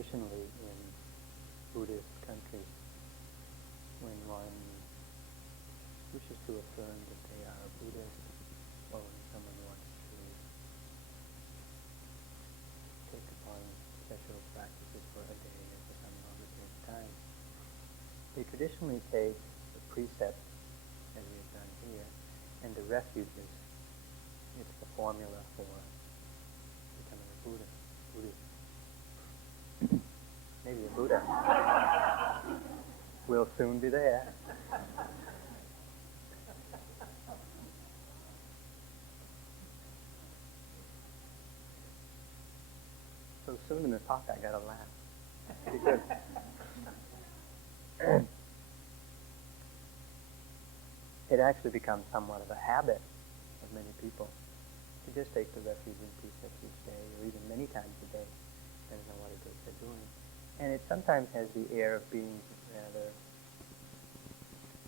traditionally in Buddhist countries, when one wishes to affirm that they are a Buddhist, or when someone wants to take upon special practices for a day or for some longer period of time, they traditionally take the precepts, as we have done here, and the refuges. It's the formula for becoming a Buddha. Maybe a Buddha. We'll soon be there. So soon in the talk I gotta laugh. Pretty good. It actually becomes somewhat of a habit of many people to just take the refuge and precepts each day, or even many times a day, depending on what it is they're doing. And it sometimes has the air of being rather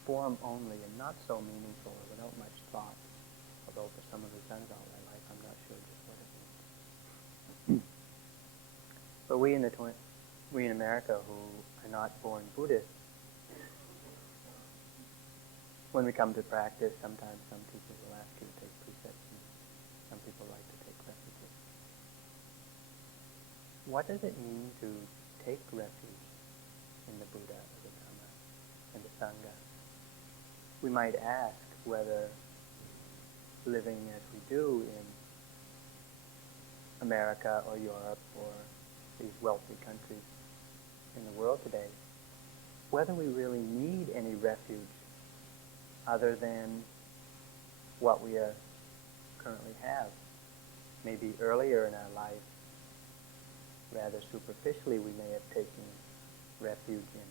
form only and not so meaningful or without much thought. Although for someone who's done it all their life, I'm not sure just what it means. But we in America who are not born Buddhists, when we come to practice, sometimes some teachers will ask you to take precepts, and some people like to take refuges. What does it mean to take refuge in the Buddha, or the Dhamma, and the Sangha? We might ask whether living as we do in America or Europe or these wealthy countries in the world today, whether we really need any refuge other than what we currently have. Maybe earlier in our life, rather superficially, we may have taken refuge in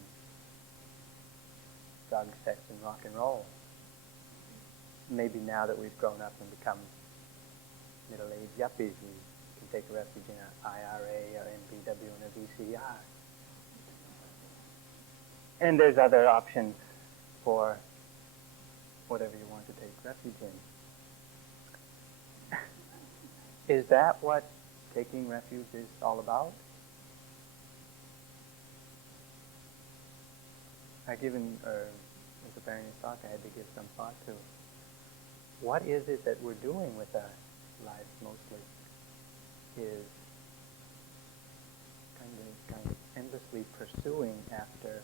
drugs, sex, and rock and roll. Maybe now that we've grown up and become middle-aged yuppies, we can take refuge in an IRA or MPW and a VCR. And there's other options for whatever you want to take refuge in. Is that what taking refuge is all about? As preparing this talk, I had to give some thought to what is it that we're doing with our lives mostly is kind of endlessly pursuing after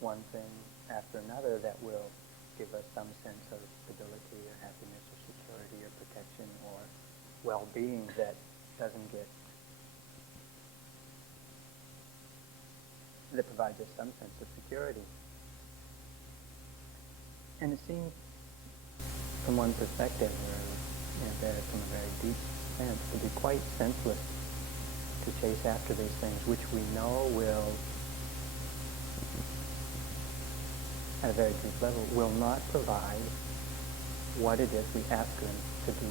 one thing after another that will give us some sense of stability or happiness or security or protection or well-being that provides us some sense of security. And it seems, from one perspective, from a very deep sense, to be quite senseless to chase after these things which we know will, at a very deep level, will not provide what it is we ask them to do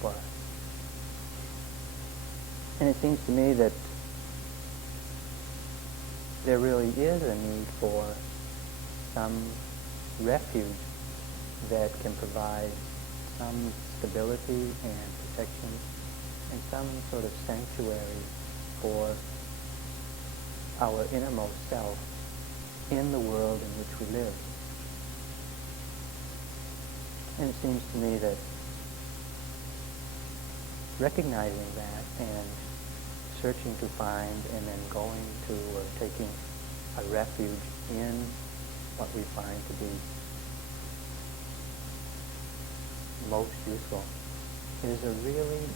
for us. And it seems to me that there really is a need for some refuge that can provide some stability and protection and some sort of sanctuary for our innermost self in the world in which we live. And it seems to me that recognizing that and searching to find and then going to or taking a refuge in what we find to be most useful is a really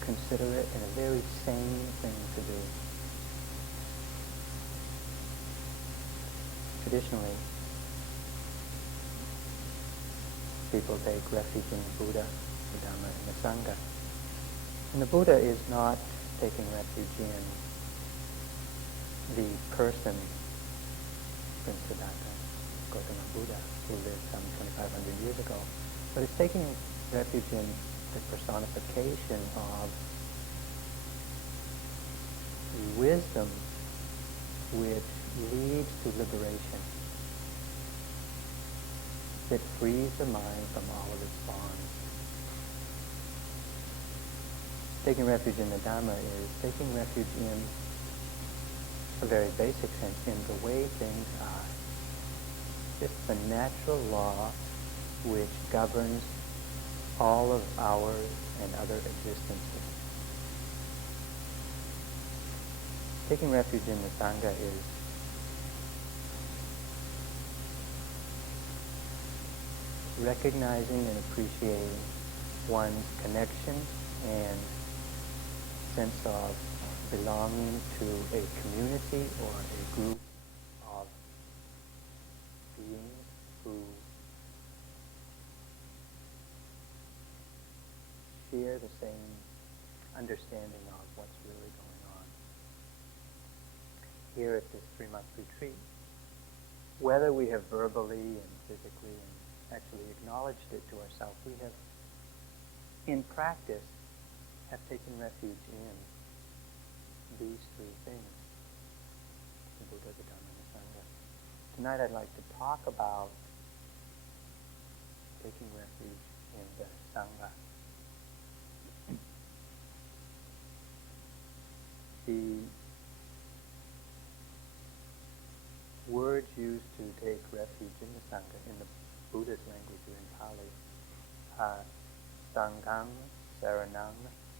considerate and a very sane thing to do. Traditionally, people take refuge in the Buddha, the Dhamma, and the Sangha. And the Buddha is not taking refuge in the person, Prince Siddhartha, Gautama Buddha, who lived some 2,500 years ago, but it's taking refuge in the personification of the wisdom which leads to liberation, that frees the mind from all of its bonds. Taking refuge in the Dharma is taking refuge in a very basic sense, in the way things are. Just the natural law which governs all of ours and other existences. Taking refuge in the Sangha is recognizing and appreciating one's connection and sense of belonging to a community or a group of beings who share the same understanding of what's really going on. Here at this 3-month retreat, whether we have verbally and physically and actually acknowledged it to ourselves, we have, in practice, have taken refuge in these 3 things: the Buddha, the Dharma, and the Sangha. Tonight I'd like to talk about taking refuge in the Sangha. The words used to take refuge in the Sangha in the Buddhist language or in Pali are Sangham, Saranam,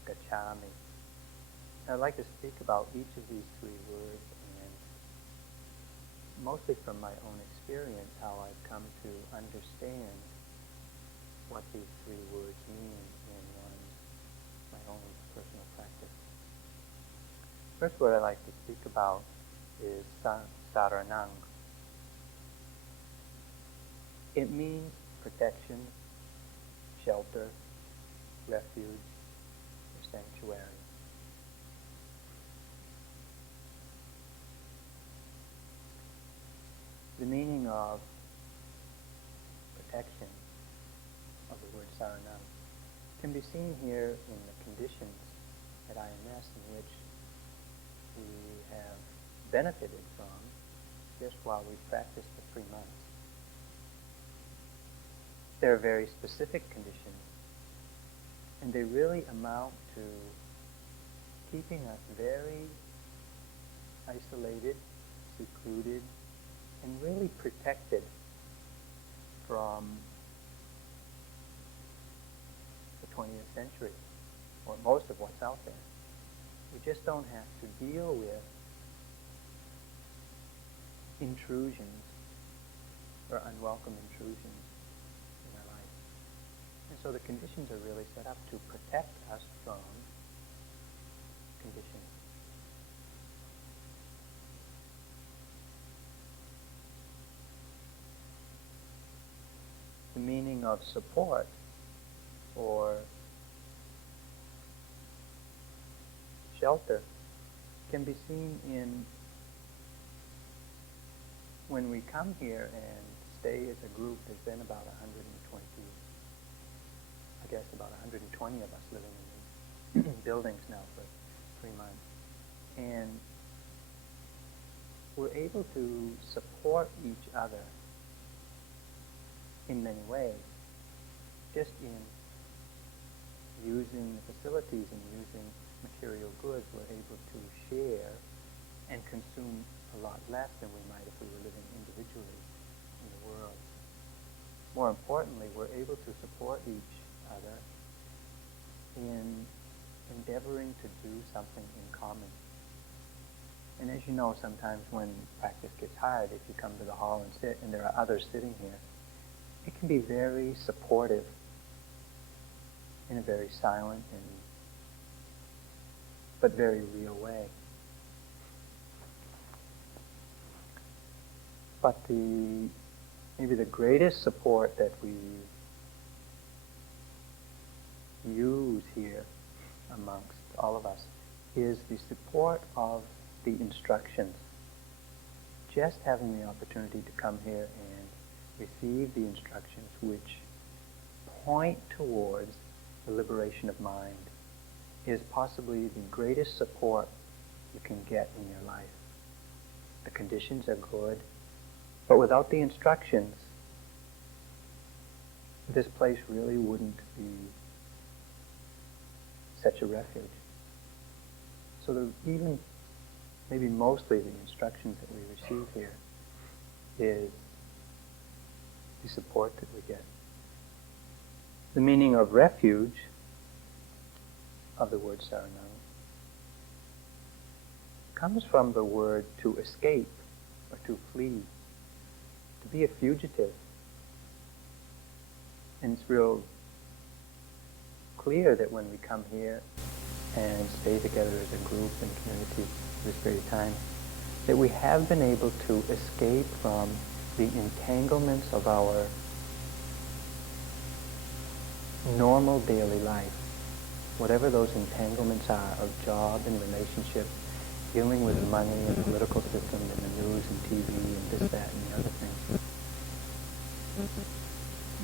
Gacchami. I'd like to speak about each of these 3 words, and mostly from my own experience, how I've come to understand what these 3 words mean in my own personal practice. First word I'd like to speak about is Saranang. It means protection, shelter, refuge, or sanctuary. The meaning of protection of the word Saranam can be seen here in the conditions at IMS in which we have benefited from just while we practiced for 3 months. There are very specific conditions, and they really amount to keeping us very isolated, secluded, and really protected from the 20th century, or most of what's out there. We just don't have to deal with intrusions or unwelcome intrusions in our life. And so the conditions are really set up to protect us from conditions. The meaning of support or shelter can be seen in when we come here and stay as a group. There's been about 120 of us living in these buildings now for 3 months. And we're able to support each other in many ways, just in using the facilities and using material goods. We're able to share and consume a lot less than we might if we were living individually in the world. More importantly, we're able to support each other in endeavoring to do something in common. And as you know, sometimes when practice gets hard, if you come to the hall and sit and there are others sitting here, it can be very supportive in a very silent but very real way. But maybe the greatest support that we use here amongst all of us is the support of the instructions. Just having the opportunity to come here and receive the instructions which point towards the liberation of mind is possibly the greatest support you can get in your life. The conditions are good, but without the instructions, this place really wouldn't be such a refuge. So even, maybe mostly the instructions that we receive here is the support that we get. The meaning of refuge, of the word saranam, comes from the word to escape or to flee, to be a fugitive. And it's real clear that when we come here and stay together as a group and community for this period of time, that we have been able to escape from the entanglements of our normal daily life, whatever those entanglements are of job and relationship, dealing with money and the political system and the news and TV and this, that, and the other things.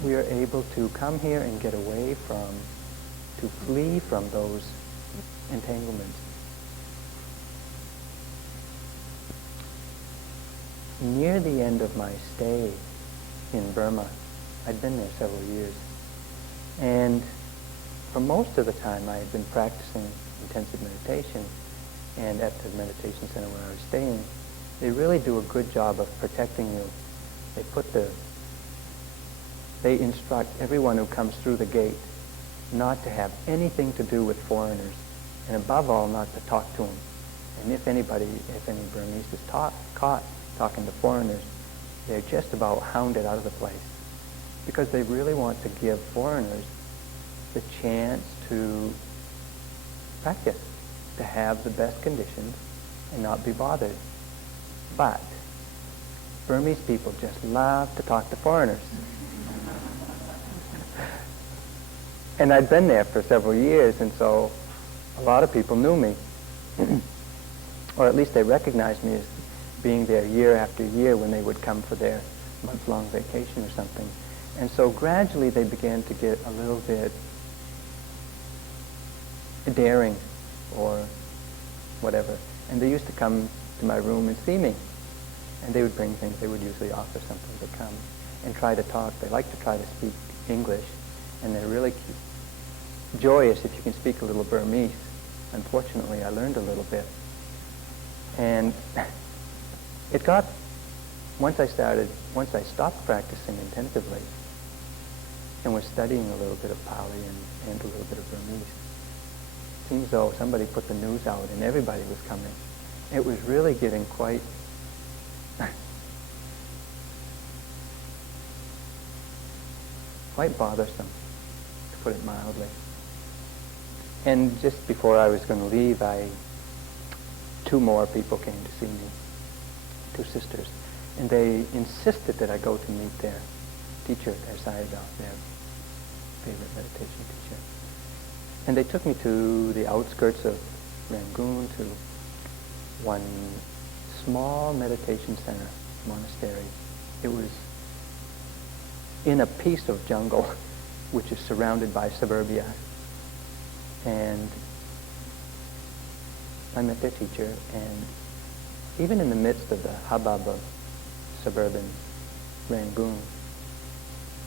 We are able to come here and get away from, to flee from those entanglements. Near the end of my stay in Burma, I'd been there several years, and for most of the time I had been practicing intensive meditation, and at the meditation center where I was staying, they really do a good job of protecting you. They instruct everyone who comes through the gate not to have anything to do with foreigners, and above all, not to talk to them. And if any Burmese is caught talking to foreigners, they're just about hounded out of the place, because they really want to give foreigners the chance to practice, to have the best conditions and not be bothered. But Burmese people just love to talk to foreigners. And I'd been there for several years, and so a lot of people knew me. Or at least they recognized me as being there year after year when they would come for their month-long vacation or something. And so gradually they began to get a little bit daring or whatever. And they used to come to my room and see me. And they would bring things. They would usually offer something to come and try to talk. They like to try to speak English. And they're really joyous if you can speak a little Burmese. Unfortunately, I learned a little bit. And it got, once I stopped practicing intensively and was studying a little bit of Pali and a little bit of Burmese, it seems though somebody put the news out and everybody was coming. It was really getting quite quite bothersome, to put it mildly. And just before I was going to leave, two more people came to see me, two sisters, and they insisted that I go to meet their teacher, their Sayadaw, their favorite meditation teacher. And they took me to the outskirts of Rangoon, to one small meditation center, monastery. It was in a piece of jungle which is surrounded by suburbia. And I met their teacher, and even in the midst of the hubbub of suburban Rangoon,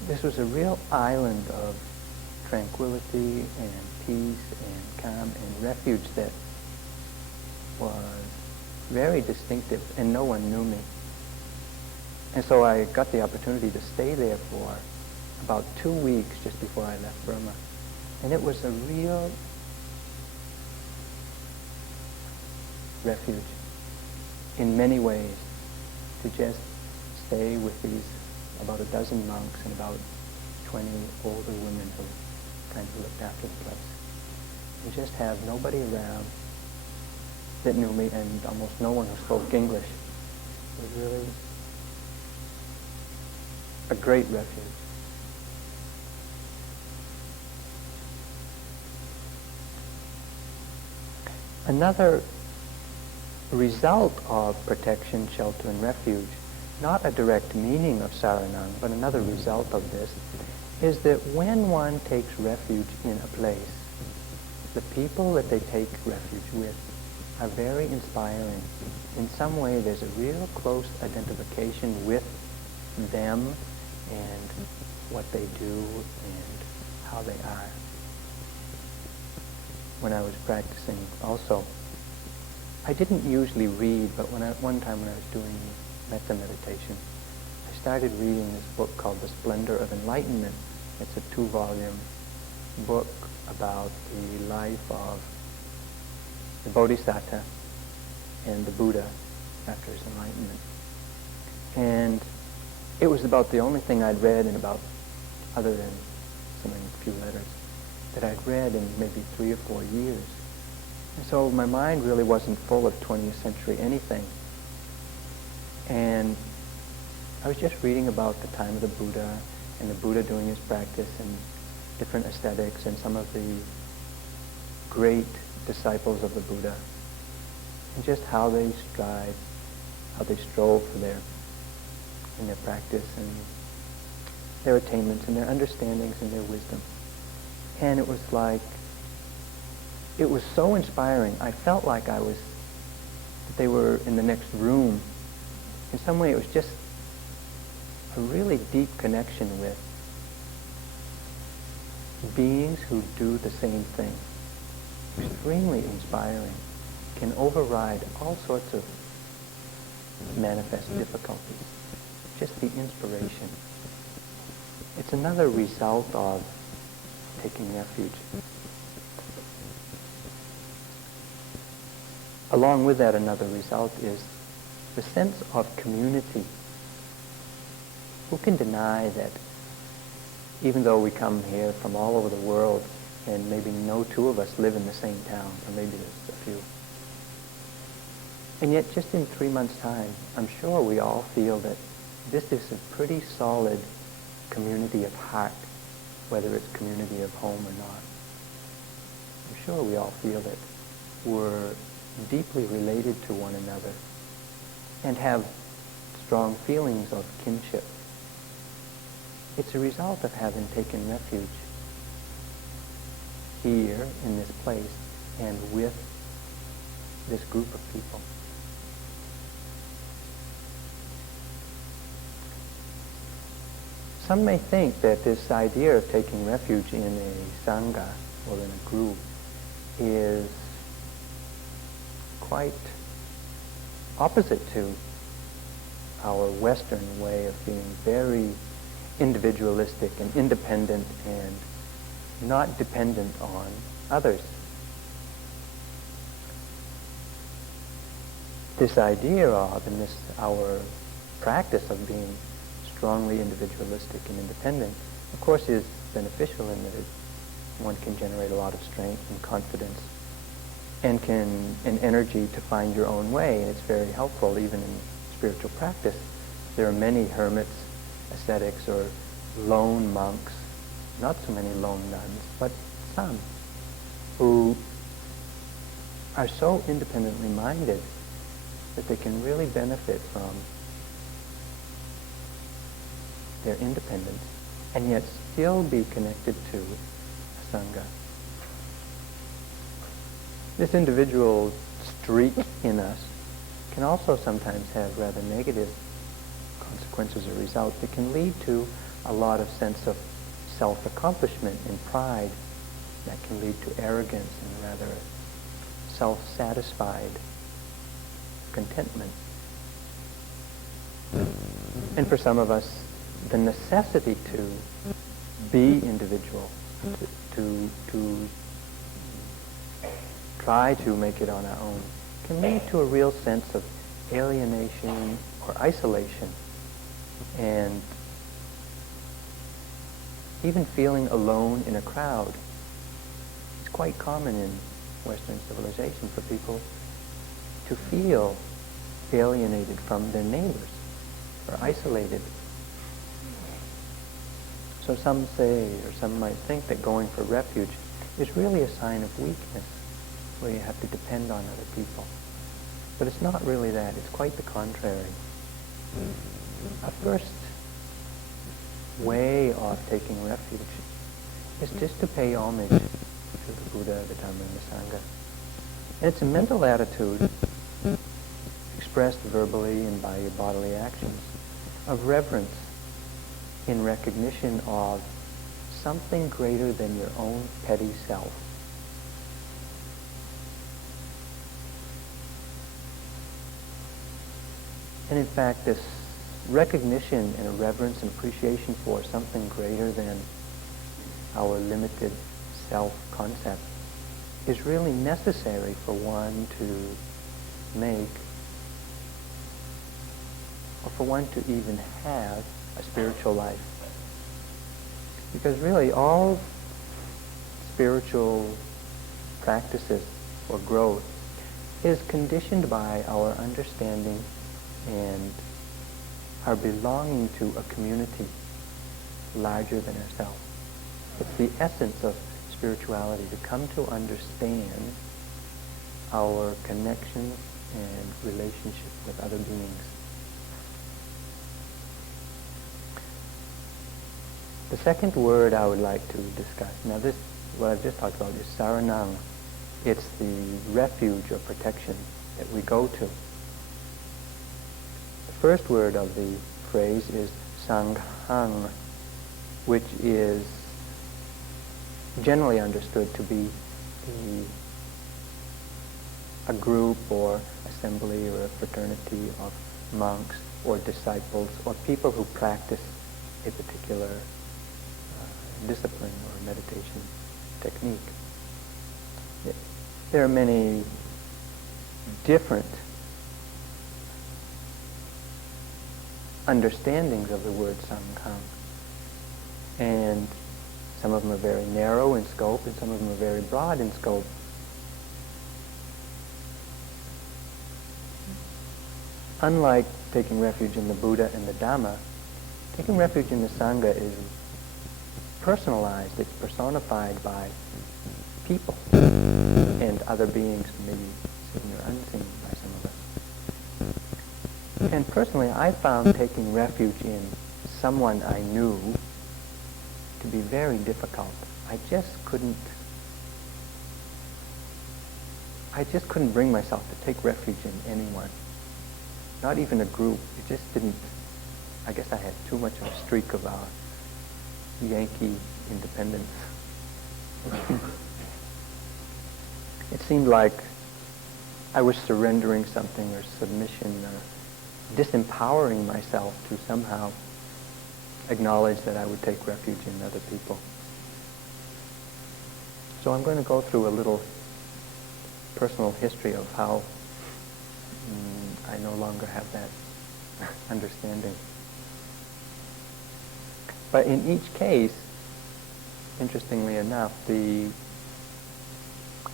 this was a real island of tranquility and peace and calm and refuge that was very distinctive, and no one knew me. And so I got the opportunity to stay there for about 2 weeks just before I left Burma. And it was a real refuge in many ways, to just stay with these about a dozen monks and about 20 older women who kind of looked after the place. And just have nobody around that knew me, and almost no one who spoke English. It was really a great refuge. Another result of protection, shelter, and refuge, not a direct meaning of saranam, but another result of this, is that when one takes refuge in a place, the people that they take refuge with are very inspiring. In some way, there's a real close identification with them and what they do and how they are. when I was practicing also. I didn't usually read, but one time when I was doing metta meditation, I started reading this book called The Splendor of Enlightenment. It's a 2-volume book about the life of the Bodhisattva and the Buddha after his enlightenment. And it was about the only thing I'd read in about, other than some few letters, that I'd read in maybe 3 or 4 years. And so my mind really wasn't full of 20th century anything. And I was just reading about the time of the Buddha, and the Buddha doing his practice, and different ascetics, and some of the great disciples of the Buddha, and just how they strove in their practice, and their attainments, and their understandings, and their wisdom. And it was so inspiring. I felt like that they were in the next room. In some way, it was just a really deep connection with beings who do the same thing. Extremely inspiring. Can override all sorts of manifest difficulties. Just the inspiration. It's another result of taking refuge. Along with that, another result is the sense of community. Who can deny that even though we come here from all over the world, and maybe no 2 of us live in the same town, or maybe there's a few, and yet just in 3 months' time, I'm sure we all feel that this is a pretty solid community of heart, whether it's community of home or not. I'm sure we all feel that we're deeply related to one another and have strong feelings of kinship. It's a result of having taken refuge here in this place and with this group of people. Some may think that this idea of taking refuge in a Sangha or in a group is quite opposite to our Western way of being very individualistic and independent and not dependent on others. This idea of, and this our practice of being strongly individualistic and independent, of course, is beneficial in that one can generate a lot of strength and confidence and energy to find your own way, and it's very helpful even in spiritual practice. There are many hermits, ascetics, or lone monks, not so many lone nuns, but some, who are so independently minded that they can really benefit from their independence and yet still be connected to a Sangha. This individual streak in us can also sometimes have rather negative consequences or results that can lead to a lot of sense of self-accomplishment and pride that can lead to arrogance and rather self-satisfied contentment. And for some of us, the necessity to be individual, to try to make it on our own, can lead to a real sense of alienation or isolation, and even feeling alone in a crowd. It's quite common in Western civilization for people to feel alienated from their neighbors or isolated. So some say, or some might think, that going for refuge is really a sign of weakness, where you have to depend on other people. But it's not really that. It's quite the contrary. A first way of taking refuge is just to pay homage to the Buddha, the Dhamma, and the Sangha. And it's a mental attitude expressed verbally and by your bodily actions of reverence in recognition of something greater than your own petty self. And in fact, this recognition and a reverence and appreciation for something greater than our limited self-concept is really necessary for one to make, or for one to even have a spiritual life. Because really all spiritual practices or growth is conditioned by our understanding and our belonging to a community larger than ourselves. It's the essence of spirituality, to come to understand our connection and relationship with other beings. The second word I would like to discuss, now this, what I've just talked about, is saranang. It's the refuge or protection that we go to. The first word of the phrase is Sangha, which is generally understood to be a group or assembly or a fraternity of monks or disciples or people who practice a particular discipline or meditation technique. There are many different understandings of the word Sangha, and some of them are very narrow in scope and some of them are very broad in scope. Unlike taking refuge in the Buddha and the Dhamma, taking refuge in the Sangha is personalized, it's personified by people and other beings, maybe seen or unseen by some of us. And personally, I found taking refuge in someone I knew to be very difficult. I just couldn't bring myself to take refuge in anyone, not even a group. It just didn't. I guess I had too much of a streak of Yankee independence. It seemed like I was surrendering something or submission or disempowering myself to somehow acknowledge that I would take refuge in other people. So I'm going to go through a little personal history of how I no longer have that understanding. But in each case, interestingly enough, the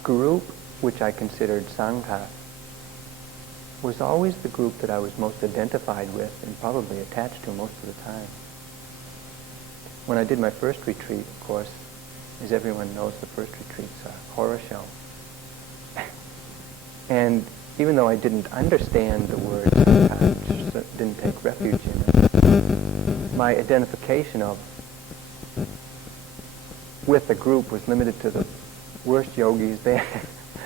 group which I considered Sangha was always the group that I was most identified with and probably attached to most of the time. When I did my first retreat, of course, as everyone knows, the first retreat's a horror show. And even though I didn't understand the word Sangha, didn't take refuge in it, my identification with the group was limited to the worst yogis there,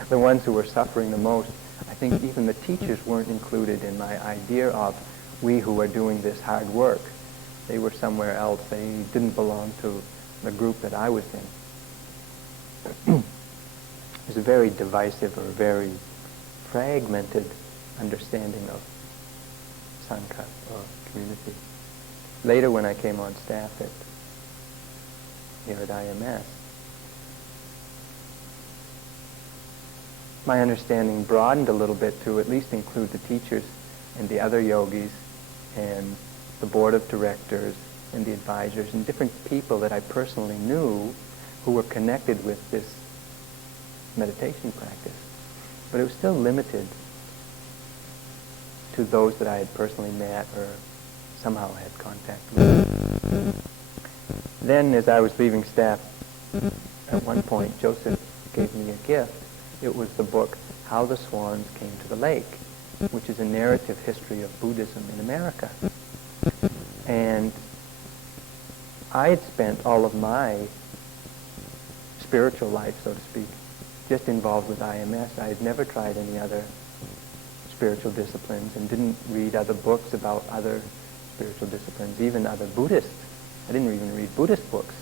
the ones who were suffering the most. I think even the teachers weren't included in my idea of we who are doing this hard work. They were somewhere else. They didn't belong to the group that I was in. It was a very divisive or very fragmented understanding of Sangha or community. Later, when I came on staff here at IMS, my understanding broadened a little bit to at least include the teachers and the other yogis and the board of directors and the advisors and different people that I personally knew who were connected with this meditation practice. But it was still limited to those that I had personally met or somehow had contact with. Then, as I was leaving staff, at one point, Joseph gave me a gift. It was the book, How the Swans Came to the Lake, which is a narrative history of Buddhism in America. And I had spent all of my spiritual life, so to speak, just involved with IMS. I had never tried any other spiritual disciplines and didn't read other books about other spiritual disciplines, even other Buddhists. I didn't even read Buddhist books.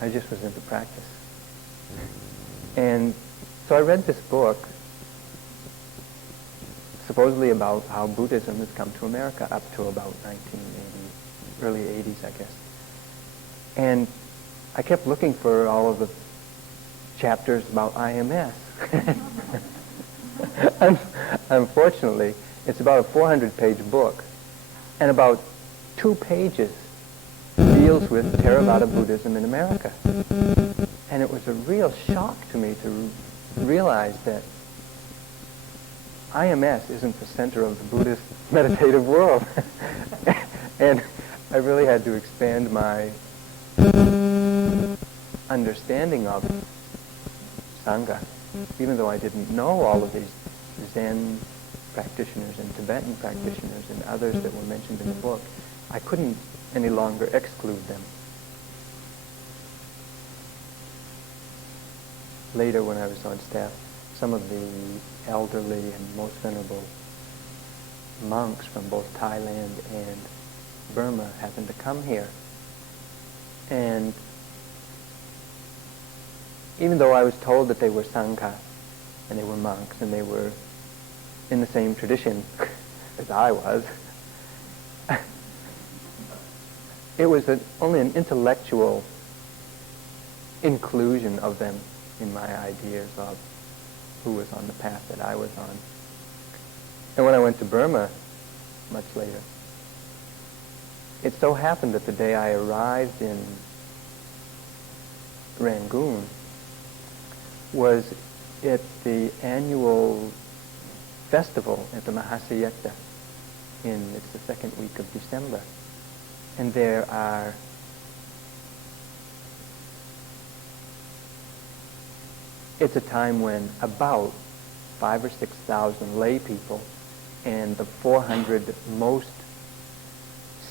I just was into practice. And so I read this book supposedly about how Buddhism has come to America up to about 1980, early 80s, I guess. And I kept looking for all of the chapters about IMS. Unfortunately, it's about a 400-page book, and about 2 pages deals with Theravada Buddhism in America. And it was a real shock to me to realize that IMS isn't the center of the Buddhist meditative world. And I really had to expand my understanding of Sangha, even though I didn't know all of these Zen practitioners and Tibetan practitioners and others that were mentioned in the book. I couldn't any longer exclude them. Later, when I was on staff, some of the elderly and most venerable monks from both Thailand and Burma happened to come here. And even though I was told that they were Sangha and they were monks and they were in the same tradition as I was, it was only an intellectual inclusion of them in my ideas of who was on the path that I was on. And when I went to Burma much later, it so happened that the day I arrived in Rangoon was at the annual festival at the Mahasayekta it's the second week of December. And there are it's a time when about 5,000 or 6,000 lay people and the 400 most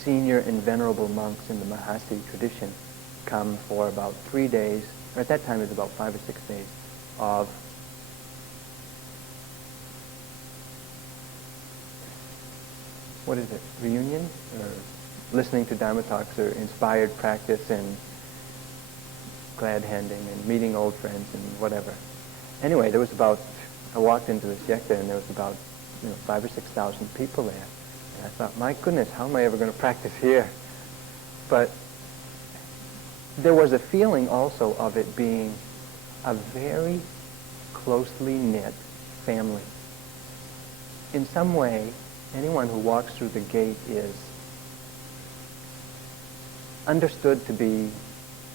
senior and venerable monks in the Mahasi tradition come for about 3 days, or at that time it was about 5 or 6 days, of what is it, reunion? Or listening to Dharma talks or inspired practice and glad handing and meeting old friends and whatever. Anyway, there was about, I walked into this yekta and there was about 5,000 or 6,000 people there. And I thought, my goodness, how am I ever going to practice here? But there was a feeling also of it being a very closely knit family. In some way, anyone who walks through the gate is understood to be,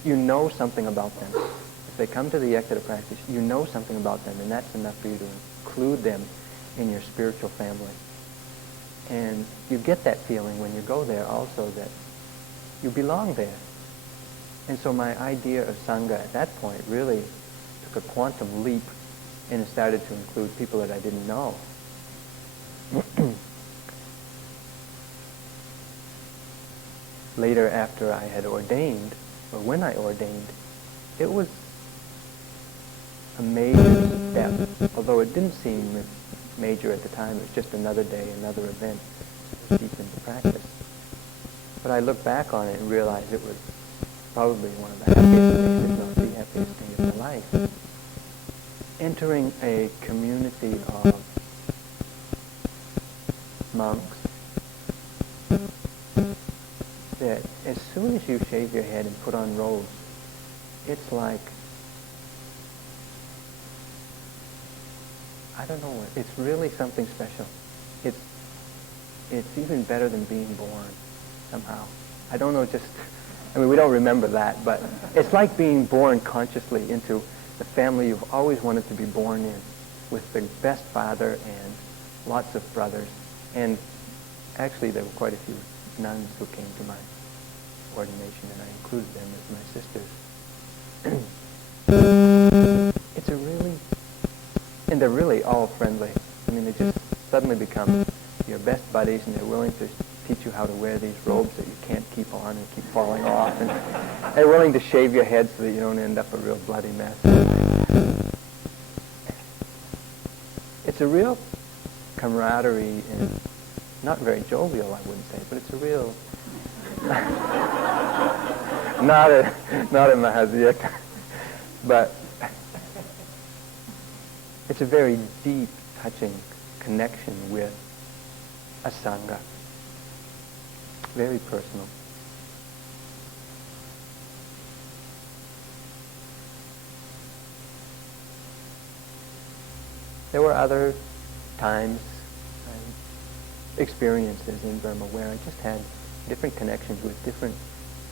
you know something about them. If they come to the yekta to practice, you know something about them, and that's enough for you to include them in your spiritual family. And you get that feeling when you go there also that you belong there. And so my idea of Sangha at that point really took a quantum leap and it started to include people that I didn't know. Later, after I had ordained, or when I ordained, it was a major step. Although it didn't seem major at the time, it was just another day, another event to deep into practice. But I look back on it and realize it was probably one of the happiest days, if not the happiest day of my life. Entering a community of monks that as soon as you shave your head and put on robes, it's like, I don't know, it's really something special. It's even better than being born, somehow. I don't know, we don't remember that, but it's like being born consciously into the family you've always wanted to be born in, with the best father and lots of brothers. And actually there were quite a few nuns who came to my ordination, and I included them as my sisters. It's a really, and they're really all friendly. I mean, they just suddenly become your best buddies, and they're willing to teach you how to wear these robes that you can't keep on and keep falling off, and they're willing to shave your head so that you don't end up a real bloody mess. It's a real camaraderie, and not very jovial, I wouldn't say, but it's a real not a Mahasayekta, but it's a very deep, touching connection with a Sangha. Very personal. There were other times, experiences in Burma where I just had different connections with different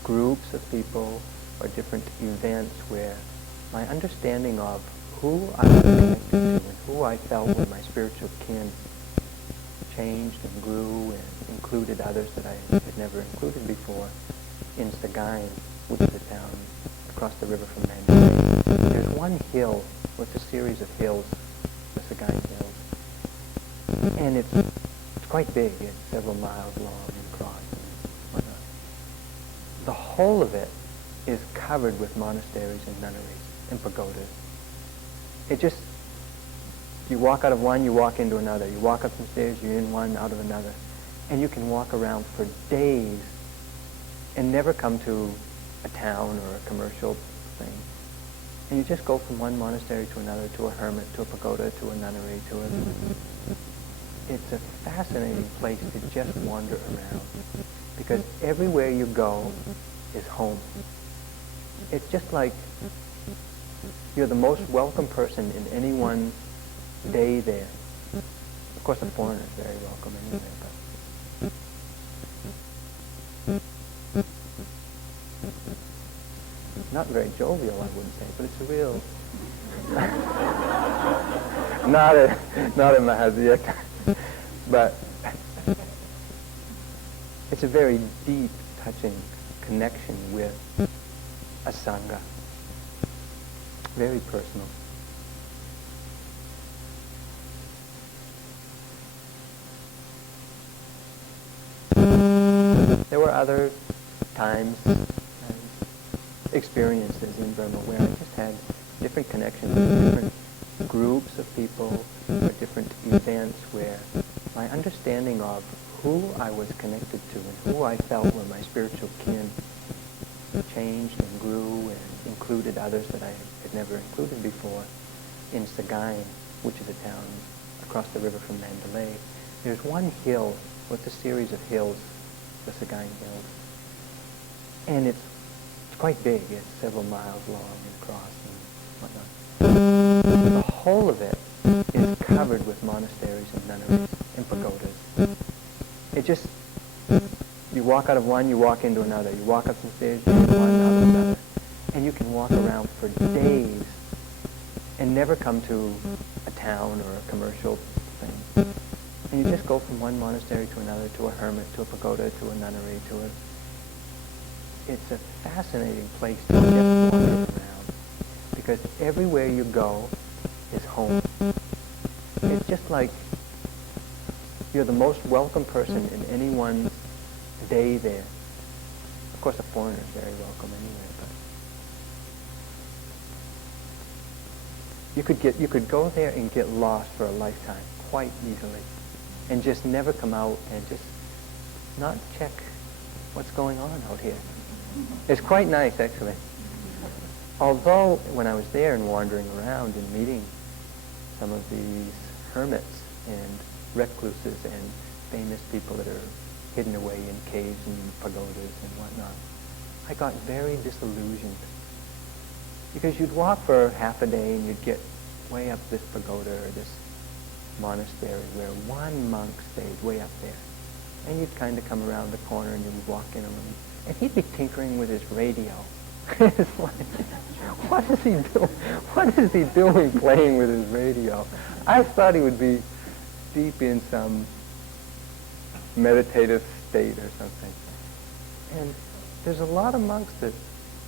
groups of people or different events where my understanding of who I was connected to and who I felt were my spiritual kin changed and grew and included others that I had never included before in Sangha, which is a town across the river from Mandalay. There's one hill, well, it's a series of hills, the Sangha Hills, and it's quite big. It's several miles long and across and whatnot. The whole of it is covered with monasteries and nunneries and pagodas. It just, you walk out of one, you walk into another. You walk up some stairs, you're in one, out of another. And you can walk around for days and never come to a town or a commercial thing. And you just go from one monastery to another, to a hermit, to a pagoda, to a nunnery, to a... It's a fascinating place to just wander around because everywhere you go is home. It's just like you're the most welcome person in any one day there. Of course, a foreigner is very welcome anyway, but not very jovial, I wouldn't say, but it's a real... not a mahaziyat. But it's a very deep, touching connection with a Sangha. Very personal. There were other times and experiences in Burma where I just had different connections with different groups of people or different events where my understanding of who I was connected to and who I felt were my spiritual kin changed and grew and included others that I had never included before in Sangha, which is a town across the river from Mandalay. There's one hill with a series of hills, the Sangha Hills, and it's quite big. It's several miles long and across and whatnot. The whole of it is covered with monasteries and nunneries and pagodas. It just, you walk out of one, you walk into another. You walk up some stairs, you're in one, out of another. And you can walk around for days and never come to a town or a commercial thing. And you just go from one monastery to another, to a hermit, to a pagoda, to a nunnery, to a... It's a fascinating place to just wander around because everywhere you go is home. It's just like you're the most welcome person in any one day there. Of course, a foreigner is very welcome anyway, but you could go there and get lost for a lifetime quite easily and just never come out and just not check what's going on out here. It's quite nice, actually. Although, when I was there and wandering around and meeting some of these hermits and recluses and famous people that are hidden away in caves and pagodas and whatnot, I got very disillusioned. Because you'd walk for half a day and you'd get way up this pagoda or this monastery where one monk stayed way up there. And you'd kind of come around the corner and you'd walk in a room. And he'd be tinkering with his radio. It's like, what is he doing? What is he doing playing with his radio? I thought he would be deep in some meditative state or something. And there's a lot of monks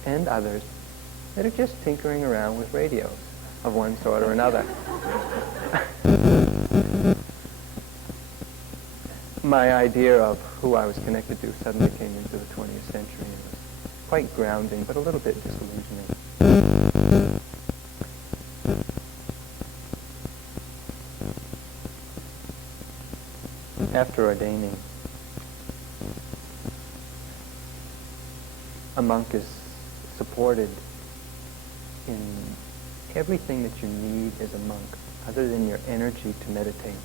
and others that are just tinkering around with radios of one sort or another. My idea of who I was connected to suddenly came into the 20th century and was quite grounding, but a little bit disillusioning. After ordaining, a monk is supported in everything that you need as a monk, other than your energy to meditate.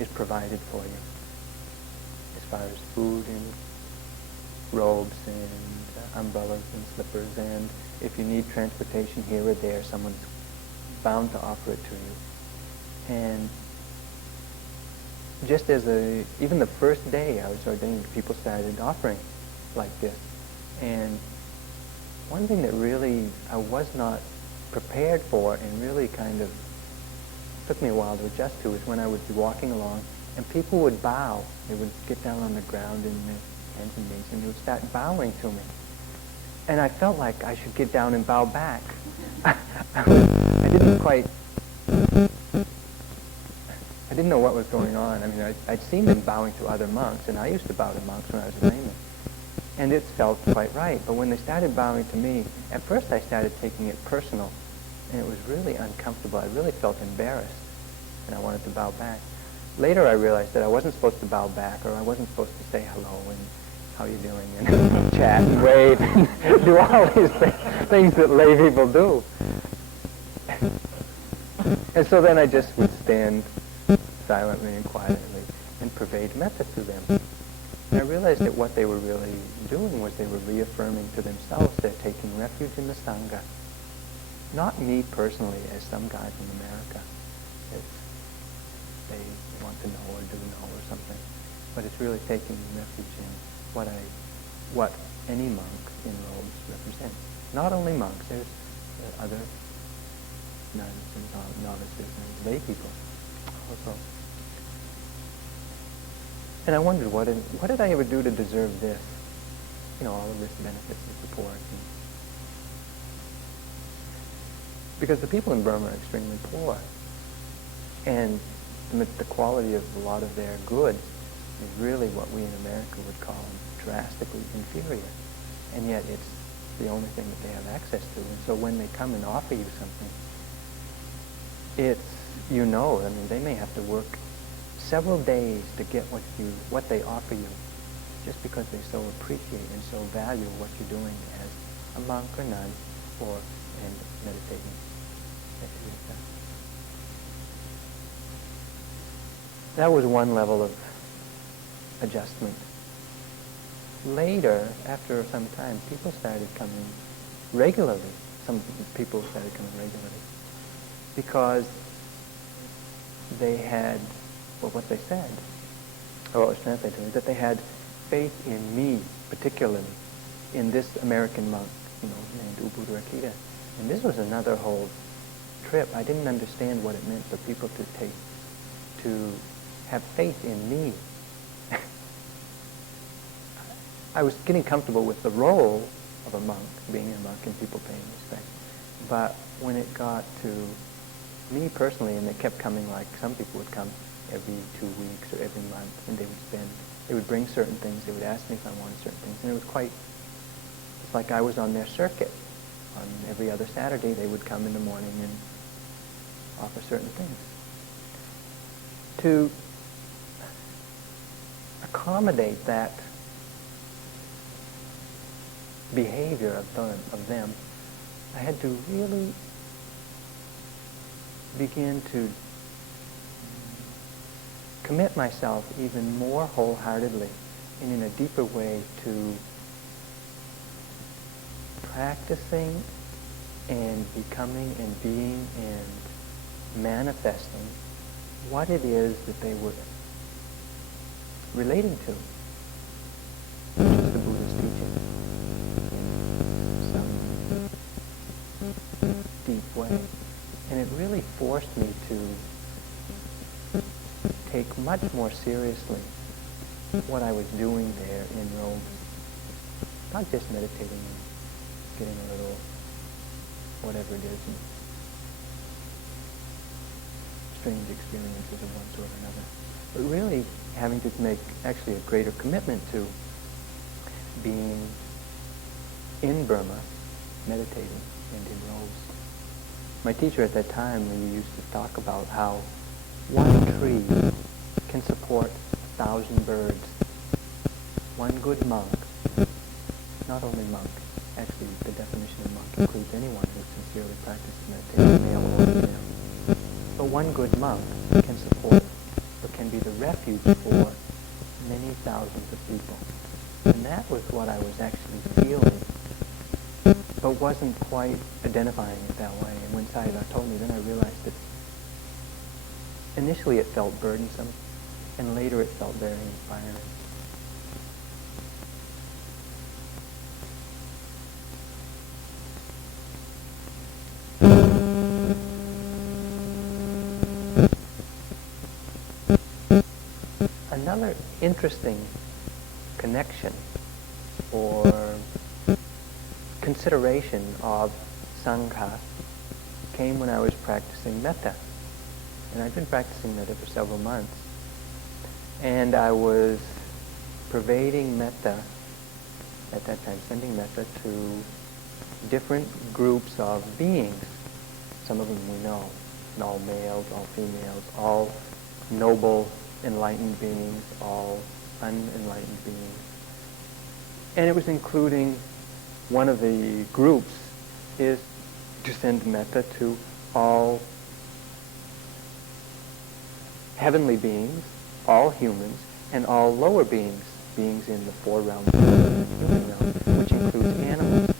is provided for you, as far as food and robes and umbrellas and slippers, and if you need transportation here or there, someone's bound to offer it to you. And just as even the first day I was ordained, people started offering like this. And one thing that really I was not prepared for and really kind of took me a while to adjust to is when I would be walking along and people would bow. They would get down on the ground in their hands and knees and they would start bowing to me. And I felt like I should get down and bow back. I didn't know what was going on. I mean, I'd seen them bowing to other monks, and I used to bow to monks when I was a layman. And it felt quite right. But when they started bowing to me, at first I started taking it personal, and it was really uncomfortable. I really felt embarrassed, and I wanted to bow back. Later I realized that I wasn't supposed to bow back, or I wasn't supposed to say hello and how you doing, and chat and wave and do all these things that lay people do. And so then I just would stand silently and quietly and pervade metta to them. And I realized that what they were really doing was they were reaffirming to themselves they're taking refuge in the Sangha. Not me personally, as some guy from America. They want to know or do know or something. But it's really taking refuge in what any monk in robes represents. Not only monks, there's other nuns and novices and lay people also. And I wondered, what did I ever do to deserve this? You know, all of this benefit and support. Because the people in Burma are extremely poor. And the quality of a lot of their goods is really what we in America would call drastically inferior. And yet it's the only thing that they have access to. And so when they come and offer you something, I mean, they may have to work several days to get what they offer you, just because they so appreciate and so value what you're doing as a monk or nun and meditating. That was one level of adjustment. Later, after some time, people started coming regularly. Some people started coming regularly because they had, well, what they said, or what was translated to me, that they had faith in me, particularly, in this American monk, named Buddharakkhita. And this was another whole trip. I didn't understand what it meant for people to have faith in me. I was getting comfortable with the role of a monk, being a monk and people paying respect. But when it got to me personally, and they kept coming, like some people would come every 2 weeks or every month, and they would bring certain things, they would ask me if I wanted certain things, and it's like I was on their circuit. On every other Saturday, they would come in the morning and offer certain things. To accommodate that behavior of them, I had to really begin to commit myself even more wholeheartedly and in a deeper way to practicing and becoming and being and manifesting what it is that they were relating to, which is the Buddha's teaching in some deep way. And it really forced me to take much more seriously what I was doing there in robes. Not just meditating and getting a little, whatever it is, strange experiences of one sort or another. But really having to make actually a greater commitment to being in Burma, meditating, and in robes. My teacher at that time, we used to talk about how one tree can support 1,000 birds. One good monk, not only monk, actually the definition of monk includes anyone who sincerely practices meditation, male or female. But one good monk can support or can be the refuge for many thousands of people. And that was what I was actually feeling, but wasn't quite identifying it that way. And when Sayadaw told me, then I realized that initially it felt burdensome, and later it felt very inspiring. Another interesting connection or consideration of Sangha came when I was practicing metta. And I'd been practicing metta for several months. And I was pervading metta at that time, sending metta to different groups of beings. Some of them we know, all males, all females, all noble, enlightened beings, all unenlightened beings. And it was including one of the groups is to send metta to all heavenly beings, all humans, and all lower beings, beings in the four realms of the human realm, which includes animals.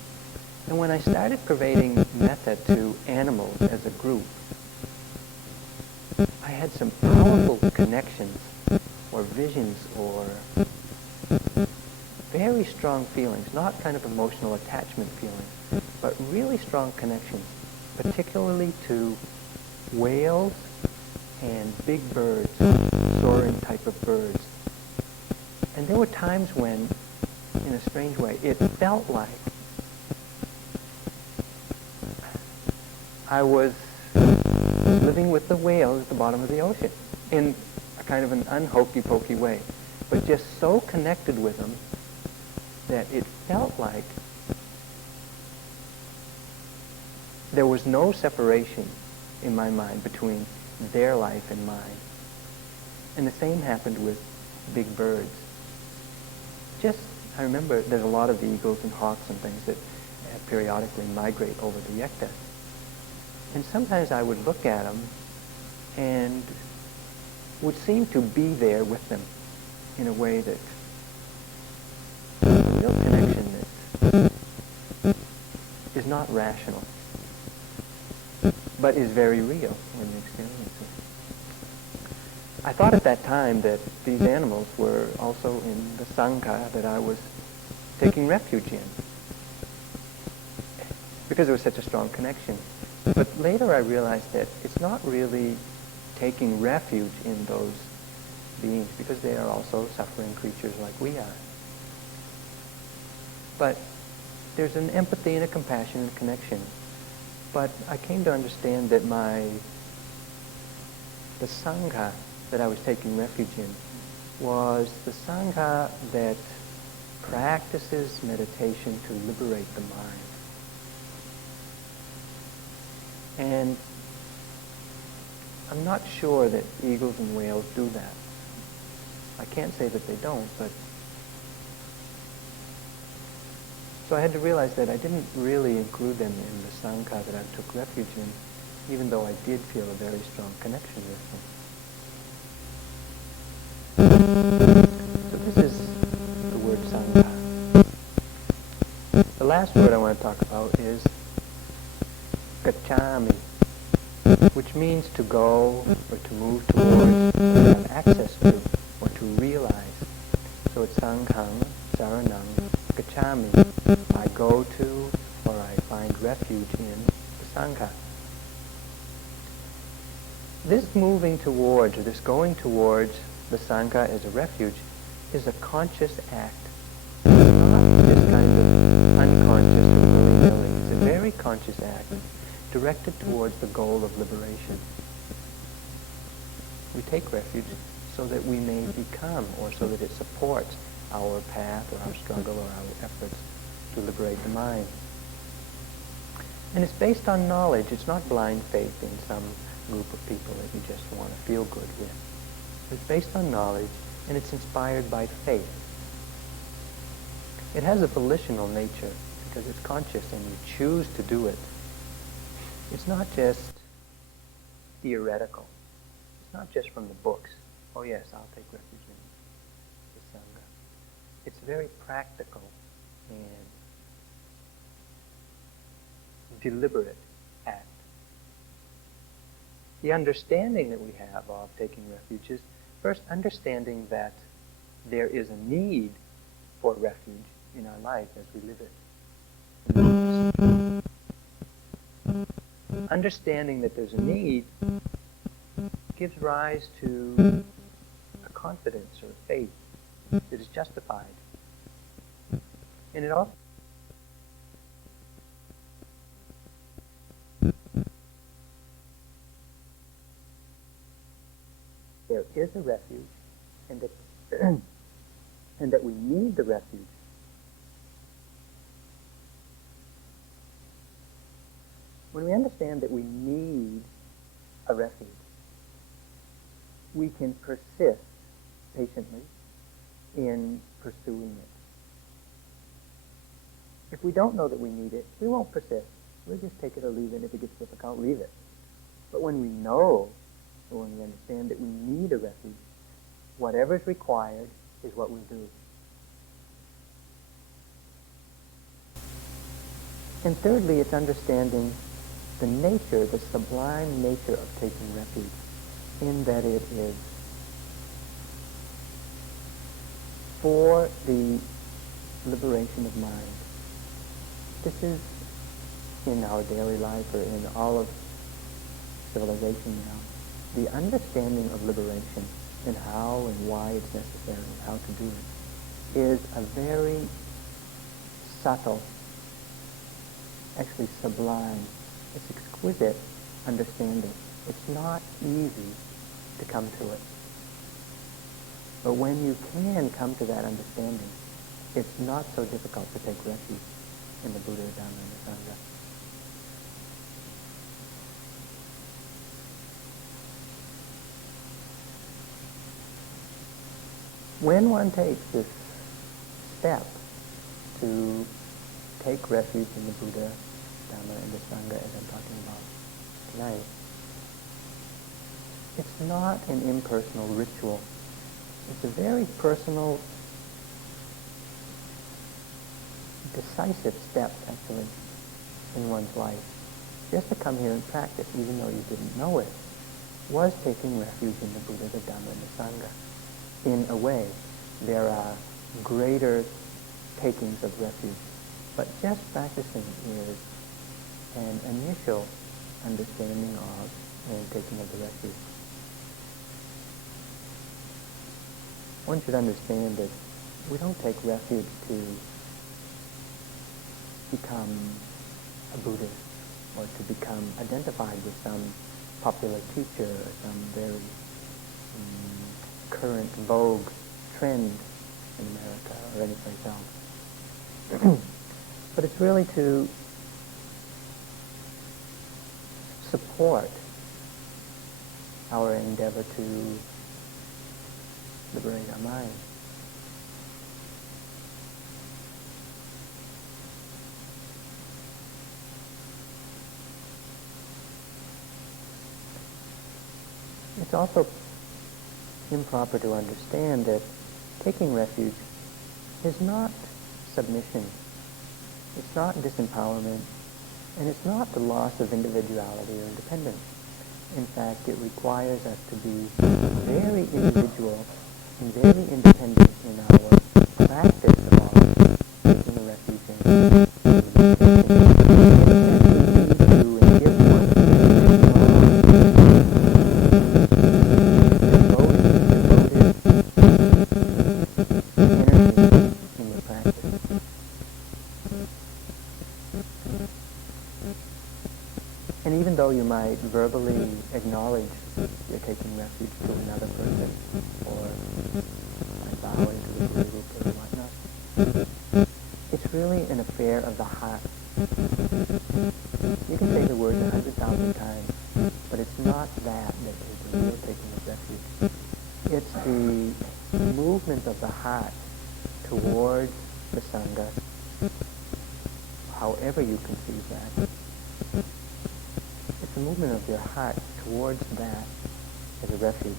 And when I started pervading metta to animals as a group, I had some powerful connections or visions or very strong feelings, not kind of emotional attachment feelings, but really strong connections, particularly to whales and big birds, soaring type of birds. And there were times when, in a strange way, it felt like I was living with the whales at the bottom of the ocean in a kind of an unhokey-pokey way, but just so connected with them that it felt like there was no separation in my mind between their life and mine. And the same happened with big birds. I remember there's a lot of eagles and hawks and things that periodically migrate over the Yekta. And sometimes I would look at them and would seem to be there with them in a way that a real connection that is not rational, but is very real when you experience it. I thought at that time that these animals were also in the Sangha that I was taking refuge in, because there was such a strong connection. But later I realized that it's not really taking refuge in those beings, because they are also suffering creatures like we are. But there's an empathy and a compassion and a connection. But I came to understand that the Sangha that I was taking refuge in was the Sangha that practices meditation to liberate the mind. And I'm not sure that eagles and whales do that. I can't say that they don't, but so I had to realize that I didn't really include them in the Sangha that I took refuge in, even though I did feel a very strong connection with them. So this is the word Sangha. The last word I want to talk about is gacchami, which means to go or to move towards, or to have access to, or to realize. So it's Sangham, Saranam, Gacchami. I go to, or I find refuge in the Sangha. This moving towards, or this going towards the Sangha as a refuge is a conscious act. It's not this kind of unconscious or willy-nilly. It's a very conscious act directed towards the goal of liberation. We take refuge so that we may become, or so that it supports our path or our struggle or our efforts to liberate the mind. And it's based on knowledge. It's not blind faith in some group of people that you just want to feel good with. It's based on knowledge, and it's inspired by faith. It has a volitional nature because it's conscious and you choose to do it. It's not just theoretical. It's not just from the books. oh yes, I'll take refuge in the Sangha. It's very practical and deliberate act. The understanding that we have of taking refuge is first understanding that there is a need for refuge in our life as we live it. Understanding that there's a need gives rise to a confidence or a faith that is justified. And it also there is a refuge, and that and that we need the refuge. When we understand that we need a refuge, we can persist patiently in pursuing it. If we don't know that we need it, we won't persist. We'll just take it or leave it. If it gets difficult, leave it. But when we know, or when we understand that we need a refuge, whatever is required is what we'll do. And thirdly, it's understanding the nature, the sublime nature of taking refuge, in that it is for the liberation of mind. This is in our daily life, or in all of civilization now, the understanding of liberation and how and why it's necessary and how to do it is a very subtle, actually sublime, it's exquisite understanding. It's not easy to come to it. But when you can come to that understanding, it's not so difficult to take refuge in the Buddha, the Dhamma, and the Sangha. When one takes this step to take refuge in the Buddha, Dhamma, and the Sangha, as I'm talking about tonight, it's not an impersonal ritual. It's a very personal, decisive step, actually, in one's life. Just to come here and practice, even though you didn't know it, was taking refuge in the Buddha, the Dhamma, and the Sangha. In a way, there are greater takings of refuge, but just practicing is an initial understanding of and taking of the refuge. One should understand that we don't take refuge to become a Buddhist or to become identified with some popular teacher or some very current vogue trend in America or anyplace else. But it's really to support our endeavor to liberate our mind. It's also improper to understand that taking refuge is not submission, it's not disempowerment, and it's not the loss of individuality or independence. In fact, it requires us to be very individual and very independent in our practice of our taking a refuge in And even though you might verbally acknowledge you're taking refuge to another person, or by bowing to the guru or whatnot, it's really an affair of the heart. You can say the words 100,000 times, but it's not that is the real taking of refuge. It's the movement of the heart towards the Sangha, however you conceive that. It's the movement of your heart towards that as a refuge.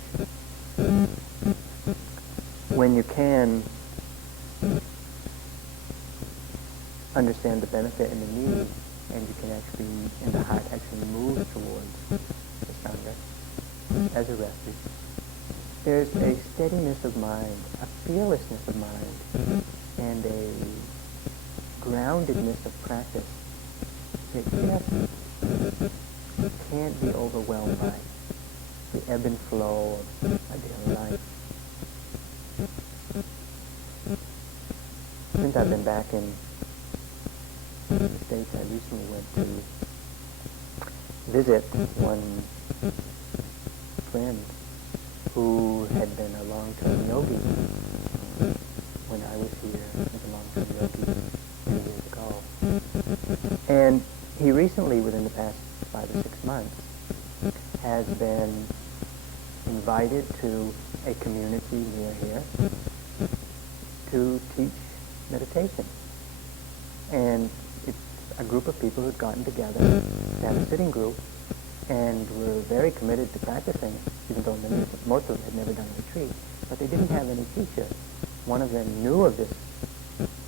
when you can understand the benefit and the need, and you can actually, in the heart, actually move towards the Sangha as a refuge, there's a steadiness of mind, a fearlessness of mind, and a groundedness of practice that just can't be overwhelmed by the ebb and flow of our daily life. Since I've been back in the States, I recently went to visit one friend who had been a long-term yogi when I was here as a long-term yogi 2 years ago. And he recently, within the past 5 or 6 months, has been invited to a community near here to teach meditation. And it's a group of people who'd gotten together to have a sitting group and were very committed to practicing, even though most of them had never done a retreat. But they didn't have any teacher. One of them knew of this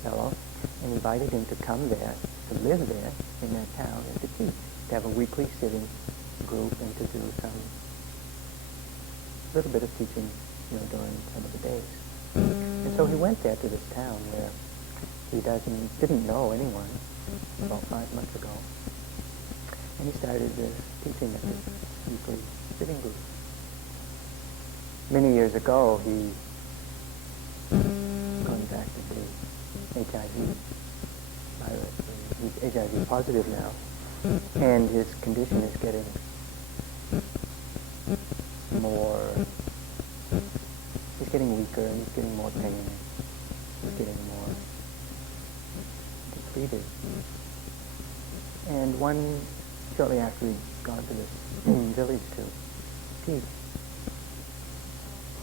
fellow and invited him to come there, to live there in that town and to teach, to have a weekly sitting group and to do some little bit of teaching, during some of the days. And so he went there to this town where he didn't know anyone about 5 months ago. And he started teaching at this weekly sitting group. Many years ago, he contacted the HIV virus. He's HIV positive now. And his condition is getting he's getting weaker and he's getting more pain. He's getting more depleted. And shortly after he'd gone to this village to teach,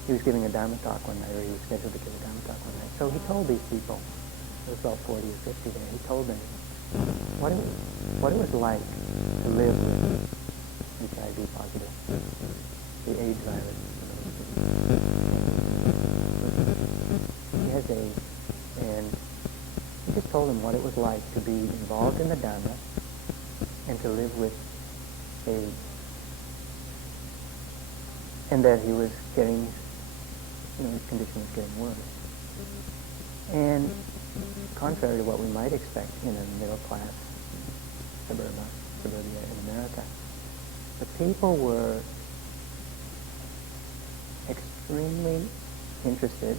he was giving a Dharma talk one night, or he was scheduled to give a Dharma talk one night. So he told these people, there was about 40 or 50 there, he told them what it was like to live with HIV positive, the AIDS virus. And he just told them what it was like to be involved in the Dharma and to live with AIDS. And that he was getting, his condition was getting worse. And contrary to what we might expect in a middle-class suburbia in America, the people were extremely interested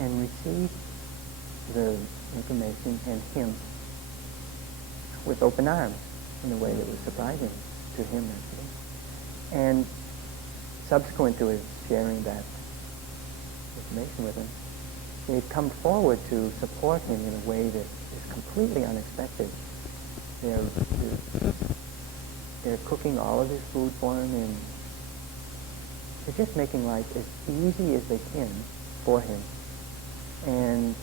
and received the information and him with open arms in a way that was surprising to him, actually. And subsequent to his sharing that information with him, they've come forward to support him in a way that is completely unexpected. They're cooking all of his food for him, and they're just making life as easy as they can for him, and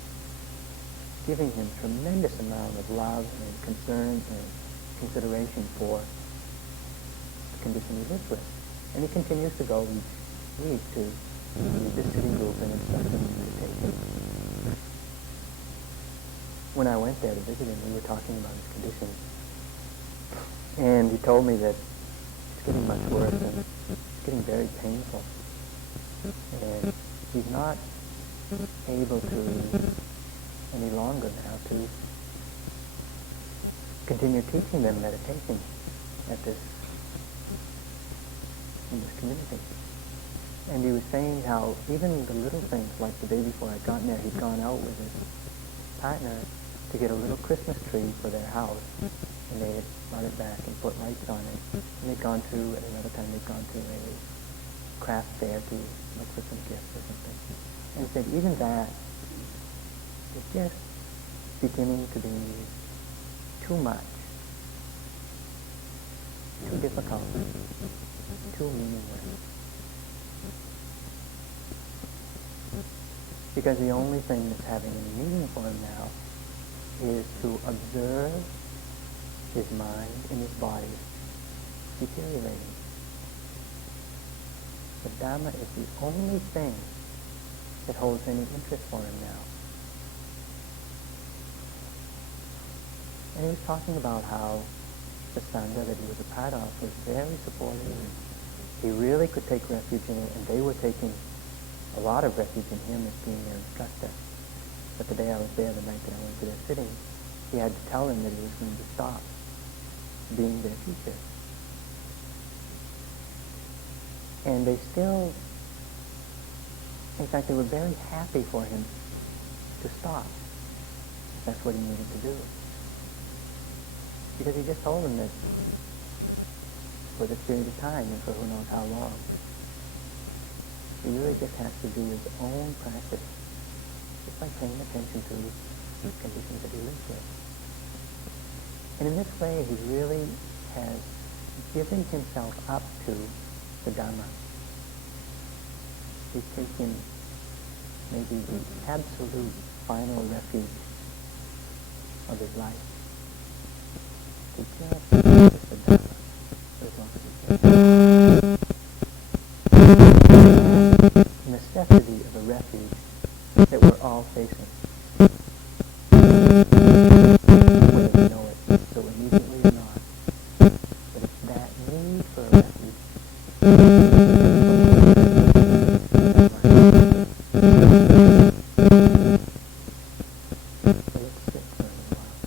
giving him tremendous amount of love and concern and consideration for the condition he lives with. And he continues to go each week to this sitting group and instructing meditation. When I went there to visit him, we were talking about his condition. And he told me that it's getting much worse and it's getting very painful. And he's not able to any longer now to continue teaching them meditation in this community. And he was saying how even the little things, like the day before I'd gotten there, he'd gone out with his partner to get a little Christmas tree for their house, and they had brought it back and put lights on it. And they'd gone to, at another time, they'd gone to a craft fair to look for some gifts or something. And he said even that is just beginning to be too much, too difficult, too meaningless. Because the only thing that's having any meaning for him now is to observe his mind and his body deteriorating. The Dharma is the only thing that holds any interest for him now. And he was talking about how the Sangha that he was a part of was very supportive. He really could take refuge in it, and they were taking a lot of refuge in him as being their instructor. But the day I was there, the night that I went to their sitting, he had to tell them that he was going to stop being their teacher. And they still, in fact, they were very happy for him to stop. That's what he needed to do. Because he just told them that for this period of time and for who knows how long, he really just has to do his own practice, just by paying attention to the conditions that he lives with. And in this way, he really has given himself up to the Dhamma. He's taken maybe the absolute final refuge of his life. To just practice the Dhamma as long as he can. The necessity of a refuge that we're all facing. Whether we know it so immediately or not. But it's that need for a refuge. So let's sit for a little while.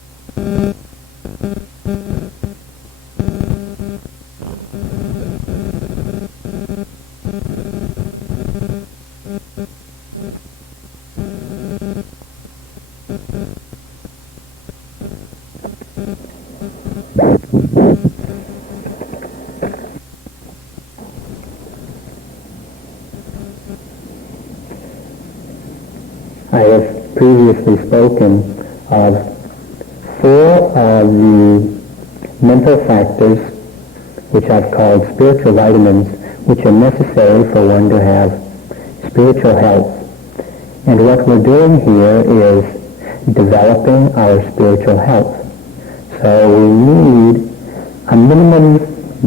I have previously spoken of 4 of the mental factors which I've called spiritual vitamins, which are necessary for one to have spiritual health. And what we're doing here is developing our spiritual health. So we need a minimum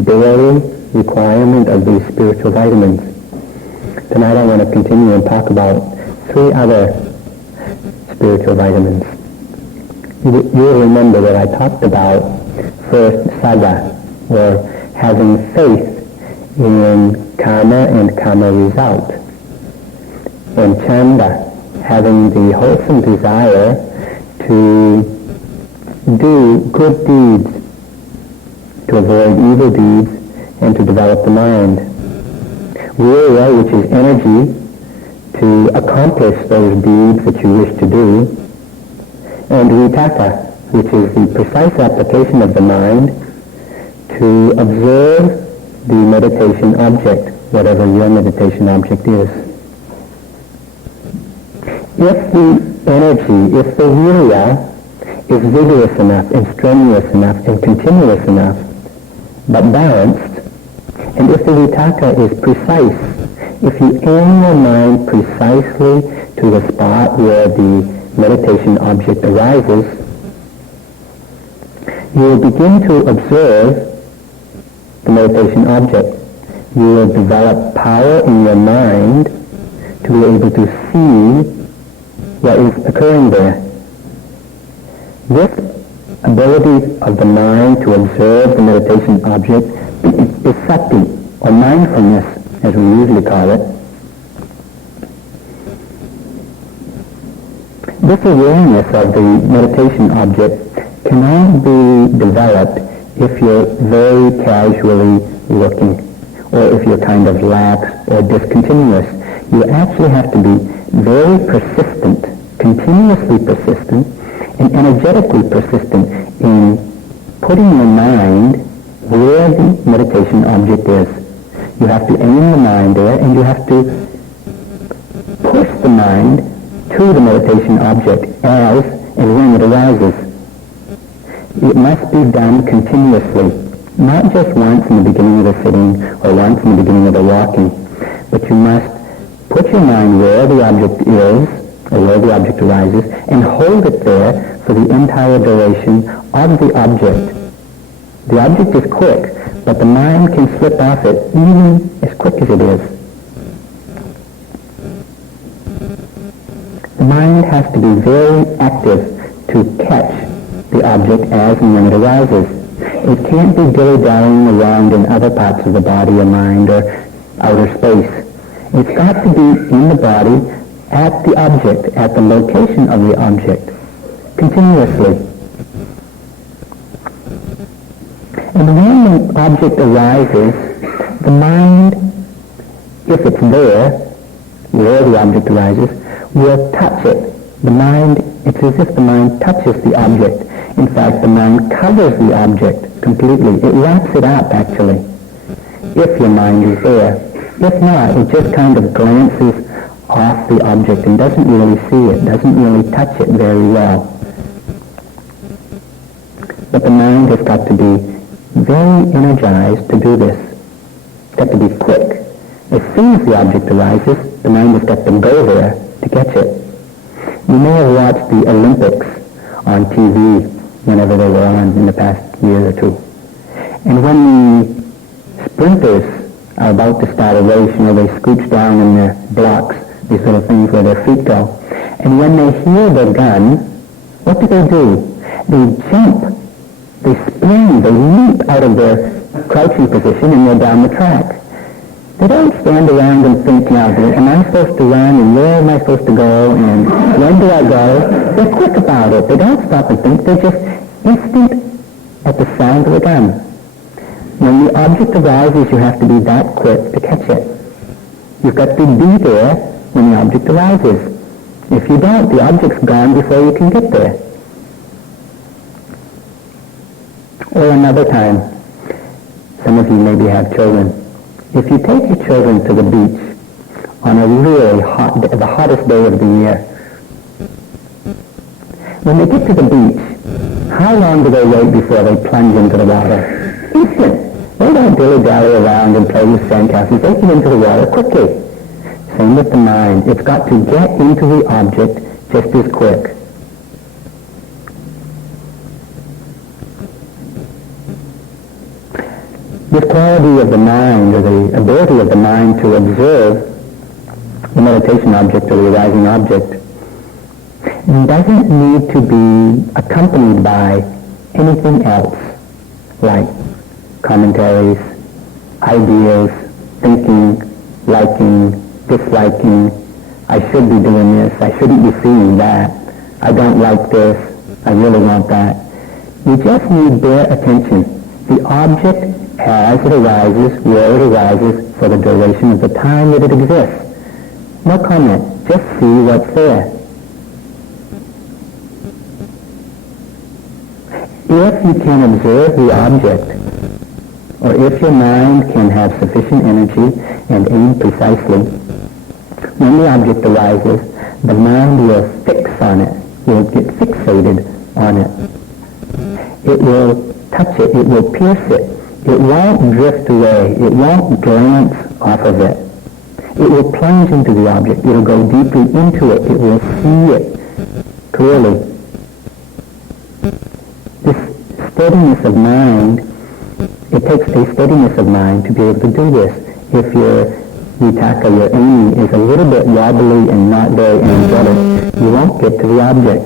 daily requirement of these spiritual vitamins. Tonight I want to continue and talk about 3 other spiritual vitamins. You'll remember that I talked about first Sangha, or having faith in karma and karma result, and Chanda, having the wholesome desire to do good deeds, to avoid evil deeds, and to develop the mind. Virya, which is energy to accomplish those deeds that you wish to do, and vitakka, which is the precise application of the mind to observe the meditation object, whatever your meditation object is. If the energy, if the virya is vigorous enough and strenuous enough and continuous enough, but balanced, and if the vitakka is precise, if you aim your mind precisely to the spot where the meditation object arises, you will begin to observe the meditation object. You will develop power in your mind to be able to see what is occurring there. This ability of the mind to observe the meditation object is sati, or mindfulness, as we usually call it. This awareness of the meditation object cannot be developed if you're very casually looking, or if you're kind of lax or discontinuous. You actually have to be very persistent, continuously persistent, and energetically persistent in putting your mind where the meditation object is. You have to aim the mind there, and you have to push the mind to the meditation object as and when it arises. It must be done continuously, not just once in the beginning of the sitting or once in the beginning of the walking, but you must put your mind where the object is, or where the object arises, and hold it there for the entire duration of the object. The object is quick, but the mind can slip off it even as quick as it is. The mind has to be very active to catch the object as and when it arises. It can't be dilly-dallying around in other parts of the body or mind or outer space. It's got to be in the body, at the object, at the location of the object, continuously. And when the object arises, the mind, if it's there, where the object arises, will touch it. The mind, it's as if the mind touches the object. In fact, the mind covers the object completely. It wraps it up, actually, if your mind is there. If not, it just kind of glances off the object and doesn't really see it, doesn't really touch it very well. But the mind has got to be very energized to do this. It's got to be quick. As soon as the object arises, the mind has got to go there to catch it. You may have watched the Olympics on TV whenever they were on in the past year or two. And when the sprinters are about to start a race, they scooch down in their blocks, these little things where their feet go. And when they hear the gun, what do? They jump, they spring, they leap out of their crouching position and they're down the track. They don't stand around and think, now, am I supposed to run and where am I supposed to go and when do I go? They're quick about it. They don't stop and think. They're just instant at the sound of the gun. When the object arises, you have to be that quick to catch it. You've got to be there when the object arises. If you don't, the object's gone before you can get there. Or another time, some of you maybe have children. If you take your children to the beach on a really hot day, the hottest day of the year, when they get to the beach, how long do they wait before they plunge into the water? Instant. They don't dilly-dally around and play with sandcastles. They get into the water quickly. Same with the mind. It's got to get into the object just as quick. This quality of the mind, or the ability of the mind to observe the meditation object or the arising object, doesn't need to be accompanied by anything else, like commentaries, ideas, thinking, liking, disliking, I should be doing this, I shouldn't be seeing that, I don't like this, I really want that. You just need their attention. The object as it arises, where it arises, for the duration of the time that it exists. No comment, just see what's there. If you can observe the object, or if your mind can have sufficient energy and aim precisely, when the object arises, the mind will fix on it, will get fixated on it. It will touch it, it will pierce it. It won't drift away. It won't glance off of it. It will plunge into the object. It will go deeply into it. It will see it clearly. This steadiness of mind, it takes a steadiness of mind to be able to do this. If your vitaka, your aiming, is a little bit wobbly and not very energetic, you won't get to the object.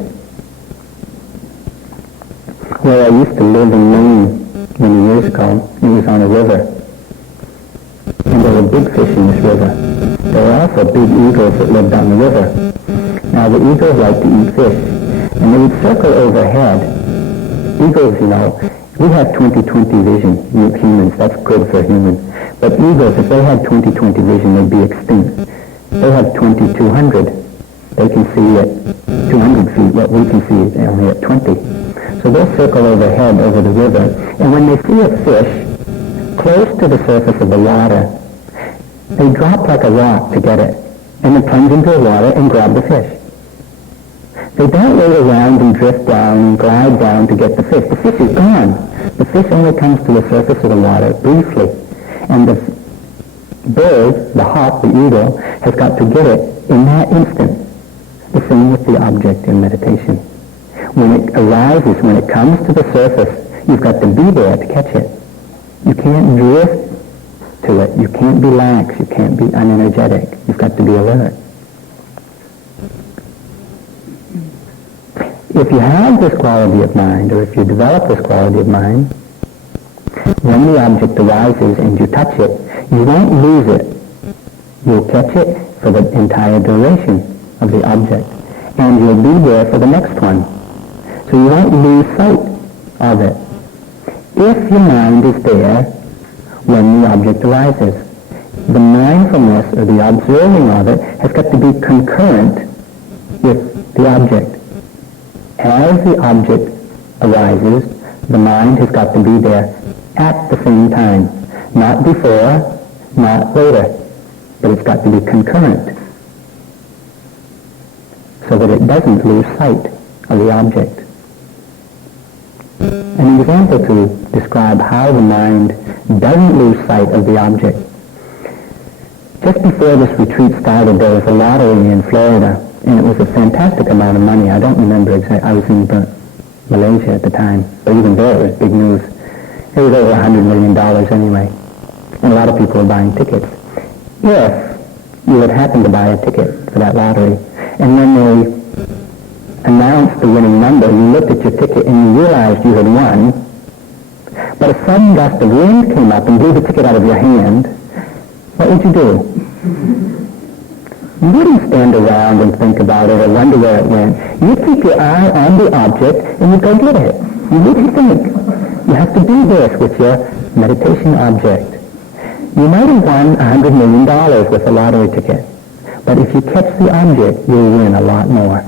Where I used to live in Maine many years ago, it was on a river. And there were big fish in this river. There were also big eagles that lived on the river. Now the eagles like to eat fish, and they would circle overhead. Eagles, we have 20/20 vision, humans, that's good for humans. But eagles, if they had 20/20 vision, they'd be extinct. They have 20/200. They can see at 200 feet what we can see only at 20. So they'll circle overhead over the river, and when they see a fish close to the surface of the water, they drop like a rock to get it, and then plunge into the water and grab the fish. They don't wait around and drift down and glide down to get the fish. The fish is gone. The fish only comes to the surface of the water briefly, and the bird, the hawk, the eagle, has got to get it in that instant. The same with the object in meditation. When it arises, when it comes to the surface, you've got to be there to catch it. You can't drift to it. You can't be lax. You can't be unenergetic. You've got to be alert. If you have this quality of mind, or if you develop this quality of mind, when the object arises and you touch it, you won't lose it. You'll catch it for the entire duration of the object, and you'll be there for the next one. So you won't lose sight of it. If your mind is there when the object arises, the mindfulness or the observing of it has got to be concurrent with the object. As the object arises, the mind has got to be there at the same time. Not before, not later, but it's got to be concurrent so that it doesn't lose sight of the object. An example to describe how the mind doesn't lose sight of the object. Just before this retreat started, there was a lottery in Florida, and it was a fantastic amount of money. I don't remember exactly. I was in Malaysia at the time, but even there it was big news. It was over $100 million anyway, and a lot of people were buying tickets. If you had happened to buy a ticket for that lottery, and when they announced the winning number, you looked at your ticket and you realized you had won, but a sudden gust of wind came up and blew the ticket out of your hand, what would you do? You wouldn't stand around and think about it or wonder where it went. You'd keep your eye on the object and you'd go get it. You wouldn't think. You have to do this with your meditation object. You might have won $100 million with a lottery ticket, but if you catch the object, you'll win a lot more.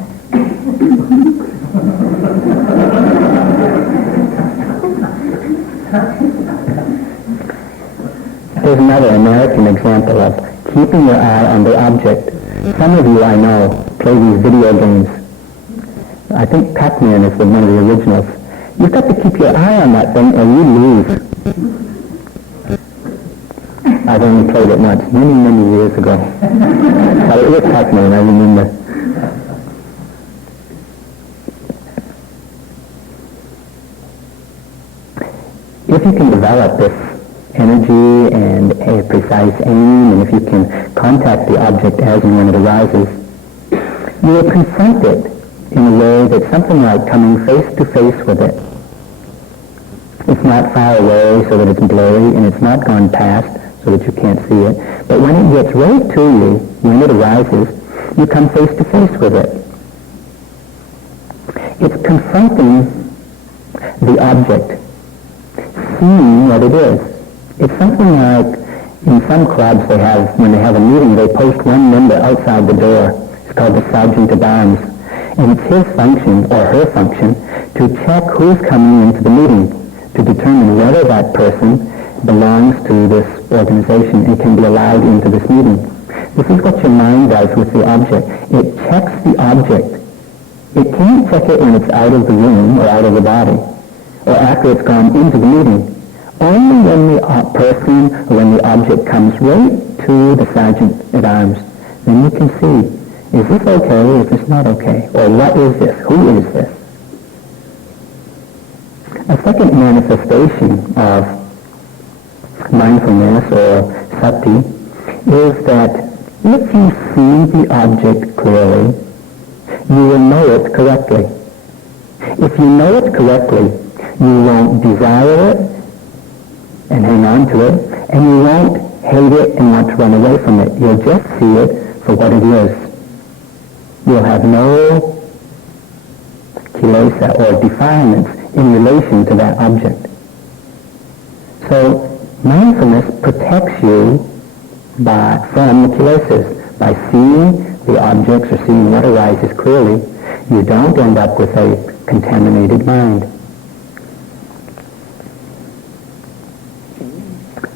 There's another American example of keeping your eye on the object. Some of you I know play these video games. I think Pac-Man is one of the originals. You've got to keep your eye on that thing or you lose. I've only played it once, many, many years ago. But it was Pac-Man, I remember. If you can develop this energy and a precise aim, and if you can contact the object as and when it arises, you will confront it in a way that's something like coming face to face with it. It's not far away so that it's blurry, and it's not gone past so that you can't see it. But when it gets right to you, when it arises, you come face to face with it. It's confronting the object, seeing what it is. It's something like, in some clubs they have, when they have a meeting, they post one member outside the door. It's called the Sergeant at Arms. And it's his function, or her function, to check who's coming into the meeting, to determine whether that person belongs to this organization and can be allowed into this meeting. This is what your mind does with the object. It checks the object. It can't check it when it's out of the room or out of the body, or after it's gone into the meeting. Only when the person or when the object comes right to the Sergeant at Arms, then you can see, is this okay or is this not okay? Or what is this? Who is this? A second manifestation of mindfulness or sati is that if you see the object clearly, you will know it correctly. If you know it correctly, you won't desire it and hang on to it, and you won't hate it and want to run away from it. You'll just see it for what it is. You'll have no kilesa or defilements in relation to that object. So mindfulness protects you from the kilesas. By seeing the objects or seeing what arises clearly, you don't end up with a contaminated mind.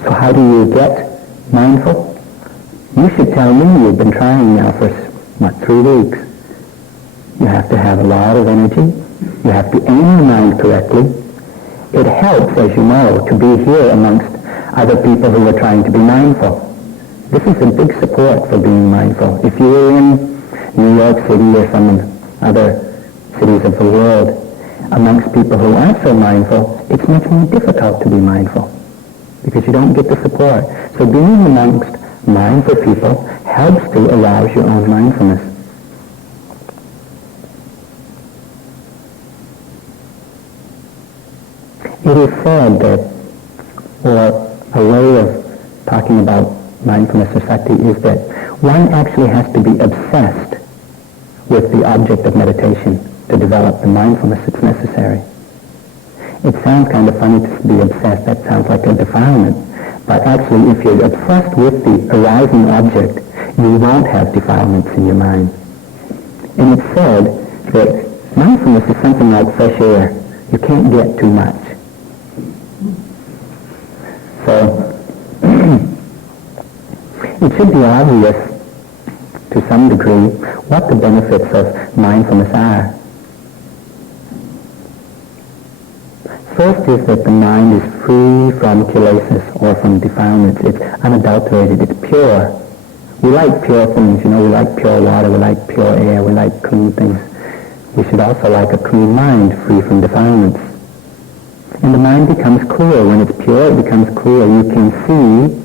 So how do you get mindful? You should tell me. You've been trying now for, 3 weeks. You have to have a lot of energy. You have to aim your mind correctly. It helps, as you know, to be here amongst other people who are trying to be mindful. This is a big support for being mindful. If you were in New York City or some other cities of the world, amongst people who aren't so mindful, it's much more difficult to be mindful, because you don't get the support. So being amongst mindful people helps to arouse your own mindfulness. It is said that, or a way of talking about mindfulness or sati is that one actually has to be obsessed with the object of meditation to develop the mindfulness that's necessary. It sounds kind of funny to be obsessed. That sounds like a defilement. But actually, if you're obsessed with the arising object, you won't have defilements in your mind. And it's said that mindfulness is something like fresh air. You can't get too much. So, it should be obvious to some degree what the benefits of mindfulness are. First is that the mind is free from kilesas or from defilements. It's unadulterated. It's pure. We like pure things, we like pure water, we like pure air, we like clean things. We should also like a clean mind, free from defilements. And the mind becomes clear. When it's pure, it becomes clear. You can see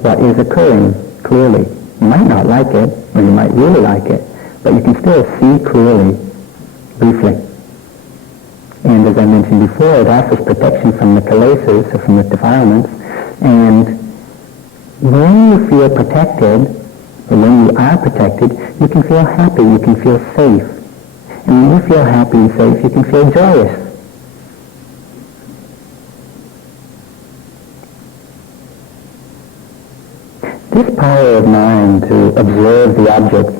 what is occurring clearly. You might not like it, or you might really like it, but you can still see clearly, briefly. And as I mentioned before, it offers protection from the kilesas, or from the defilements. And when you feel protected, or when you are protected, you can feel happy, you can feel safe. And when you feel happy and safe, you can feel joyous. This power of mind to observe the object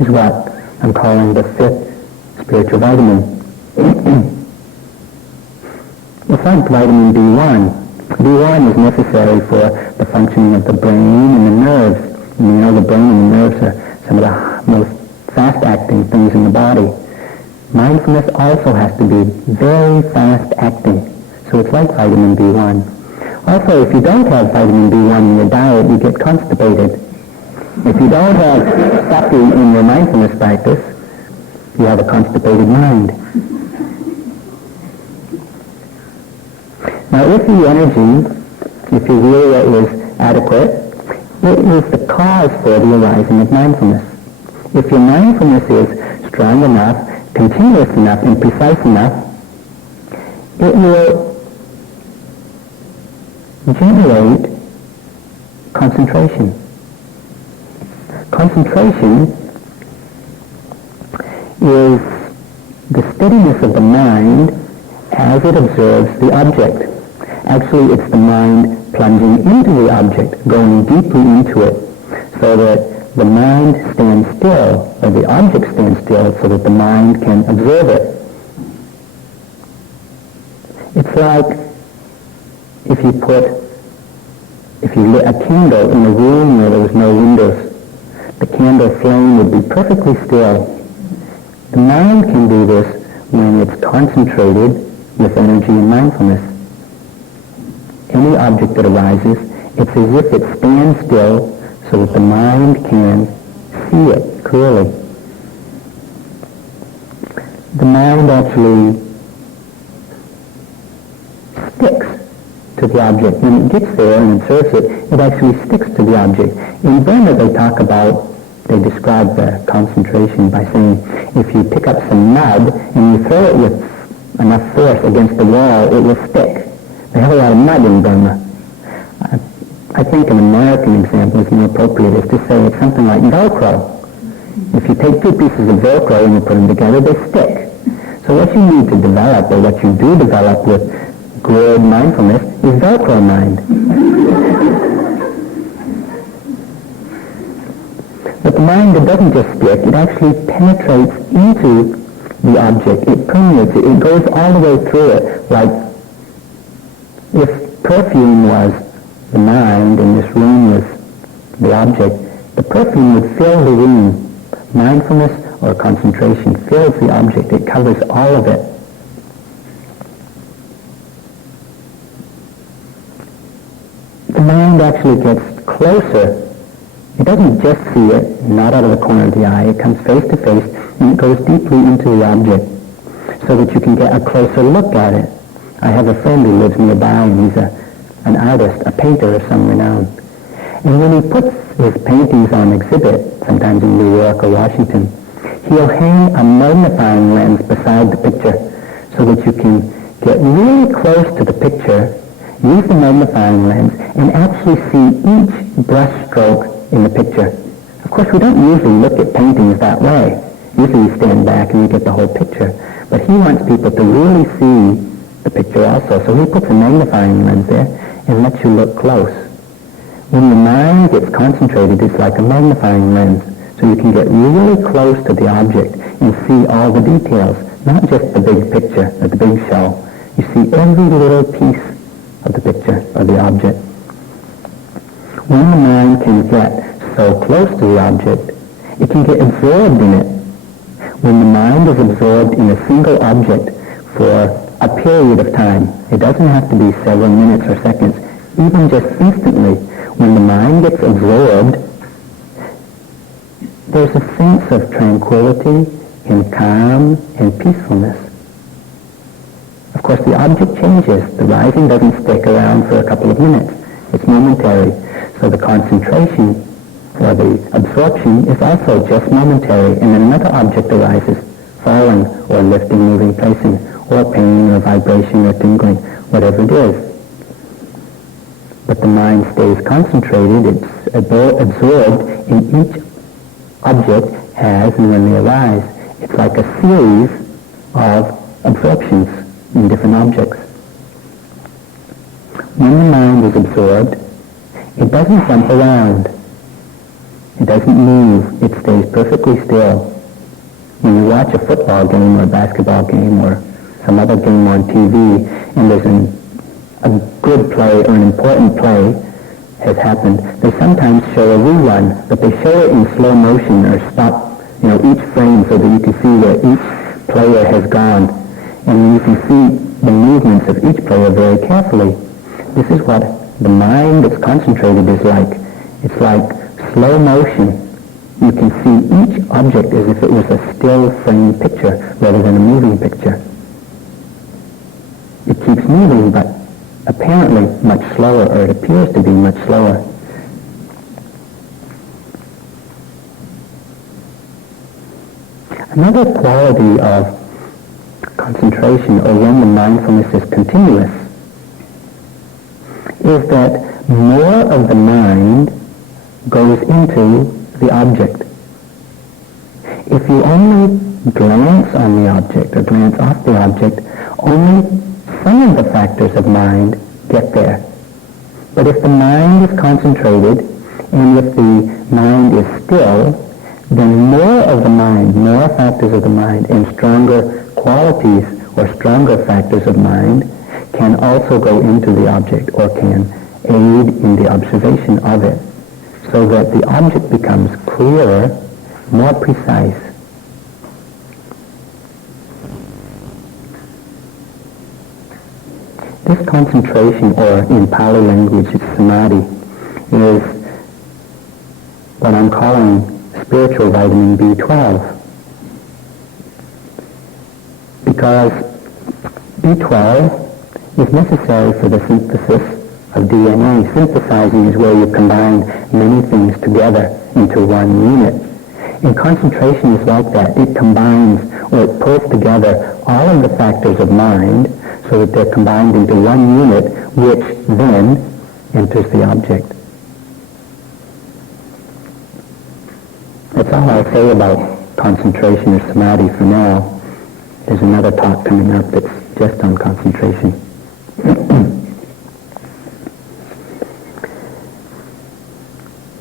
is what I'm calling the fifth spiritual vitamin. It's like vitamin B1. B1 is necessary for the functioning of the brain and the nerves. And the brain and the nerves are some of the most fast-acting things in the body. Mindfulness also has to be very fast-acting. So it's like vitamin B1. Also, if you don't have vitamin B1 in your diet, you get constipated. If you don't have sati in your mindfulness practice, you have a constipated mind. Now, if the energy, if your virya is adequate, it is the cause for the arising of mindfulness. If your mindfulness is strong enough, continuous enough, and precise enough, it will generate concentration. Concentration is the steadiness of the mind as it observes the object. Actually, it's the mind plunging into the object, going deeply into it, so that the mind stands still, or the object stands still, so that the mind can observe it. It's like if you lit a candle in a room where there was no windows. The candle flame would be perfectly still. The mind can do this when it's concentrated with energy and mindfulness. Any object that arises, it's as if it stands still so that the mind can see it clearly. The mind actually sticks to the object. When it gets there and observes it, it actually sticks to the object. In Burma they describe the concentration by saying, if you pick up some mud and you throw it with enough force against the wall, it will stick. They have a lot of mud in Burma. I think an American example is more appropriate, is to say it's something like Velcro. If you take two pieces of Velcro and you put them together, they stick. So what you need to develop, or what you do develop with good mindfulness, is Velcro mind. But the mind that doesn't just stick, it actually penetrates into the object. It permeates it. It goes all the way through it. Like if perfume was the mind and this room was the object, the perfume would fill the room. Mindfulness or concentration fills the object. It covers all of it. The mind actually gets closer. It doesn't just see it, not out of the corner of the eye. It comes face to face and it goes deeply into the object so that you can get a closer look at it. I have a friend who lives nearby, and he's an artist, a painter of some renown. And when he puts his paintings on exhibit, sometimes in New York or Washington, he'll hang a magnifying lens beside the picture so that you can get really close to the picture, use the magnifying lens, and actually see each brush stroke in the picture. Of course, we don't usually look at paintings that way. Usually you stand back and you get the whole picture. But he wants people to really see the picture also. So he puts a magnifying lens there and lets you look close. When the mind gets concentrated, it's like a magnifying lens. So you can get really close to the object and see all the details, not just the big picture or the big show. You see every little piece of the picture or the object. When the mind can get so close to the object, it can get absorbed in it. When the mind is absorbed in a single object for a period of time, it doesn't have to be several minutes or seconds, even just instantly, when the mind gets absorbed, there's a sense of tranquility and calm and peacefulness. Of course, the object changes. The rising doesn't stick around for a couple of minutes. It's momentary. So the concentration or the absorption is also just momentary, and then another object arises, falling or lifting, moving, placing, or pain or vibration or tingling, whatever it is. But the mind stays concentrated. It's absorbed in each object as and when they arise. It's like a series of absorptions in different objects. When the mind is absorbed, it doesn't jump around. It doesn't move. It stays perfectly still. When you watch a football game or a basketball game or some other game on TV and there's a good play or an important play has happened, they sometimes show a rerun, but they show it in slow motion or stop, each frame so that you can see where each player has gone. And you can see the movements of each player very carefully. This is what the mind that's concentrated is like. It's like slow motion. You can see each object as if it was a still frame picture rather than a moving picture. It keeps moving, but apparently much slower, or it appears to be much slower. Another quality of concentration, or when the mindfulness is continuous, is that more of the mind goes into the object. If you only glance on the object or glance off the object, only some of the factors of mind get there. But if the mind is concentrated and if the mind is still, then more of the mind, more factors of the mind and stronger qualities or stronger factors of mind can also go into the object or can aid in the observation of it, so that the object becomes clearer, more precise. This concentration, or in Pali language it's samadhi, is what I'm calling spiritual vitamin B12. Because B12 is necessary for the synthesis of DNA. Synthesizing is where you combine many things together into one unit. And concentration is like that. It combines, or it pulls together all of the factors of mind so that they're combined into one unit, which then enters the object. That's all I'll say about concentration or samadhi for now. There's another talk coming up that's just on concentration.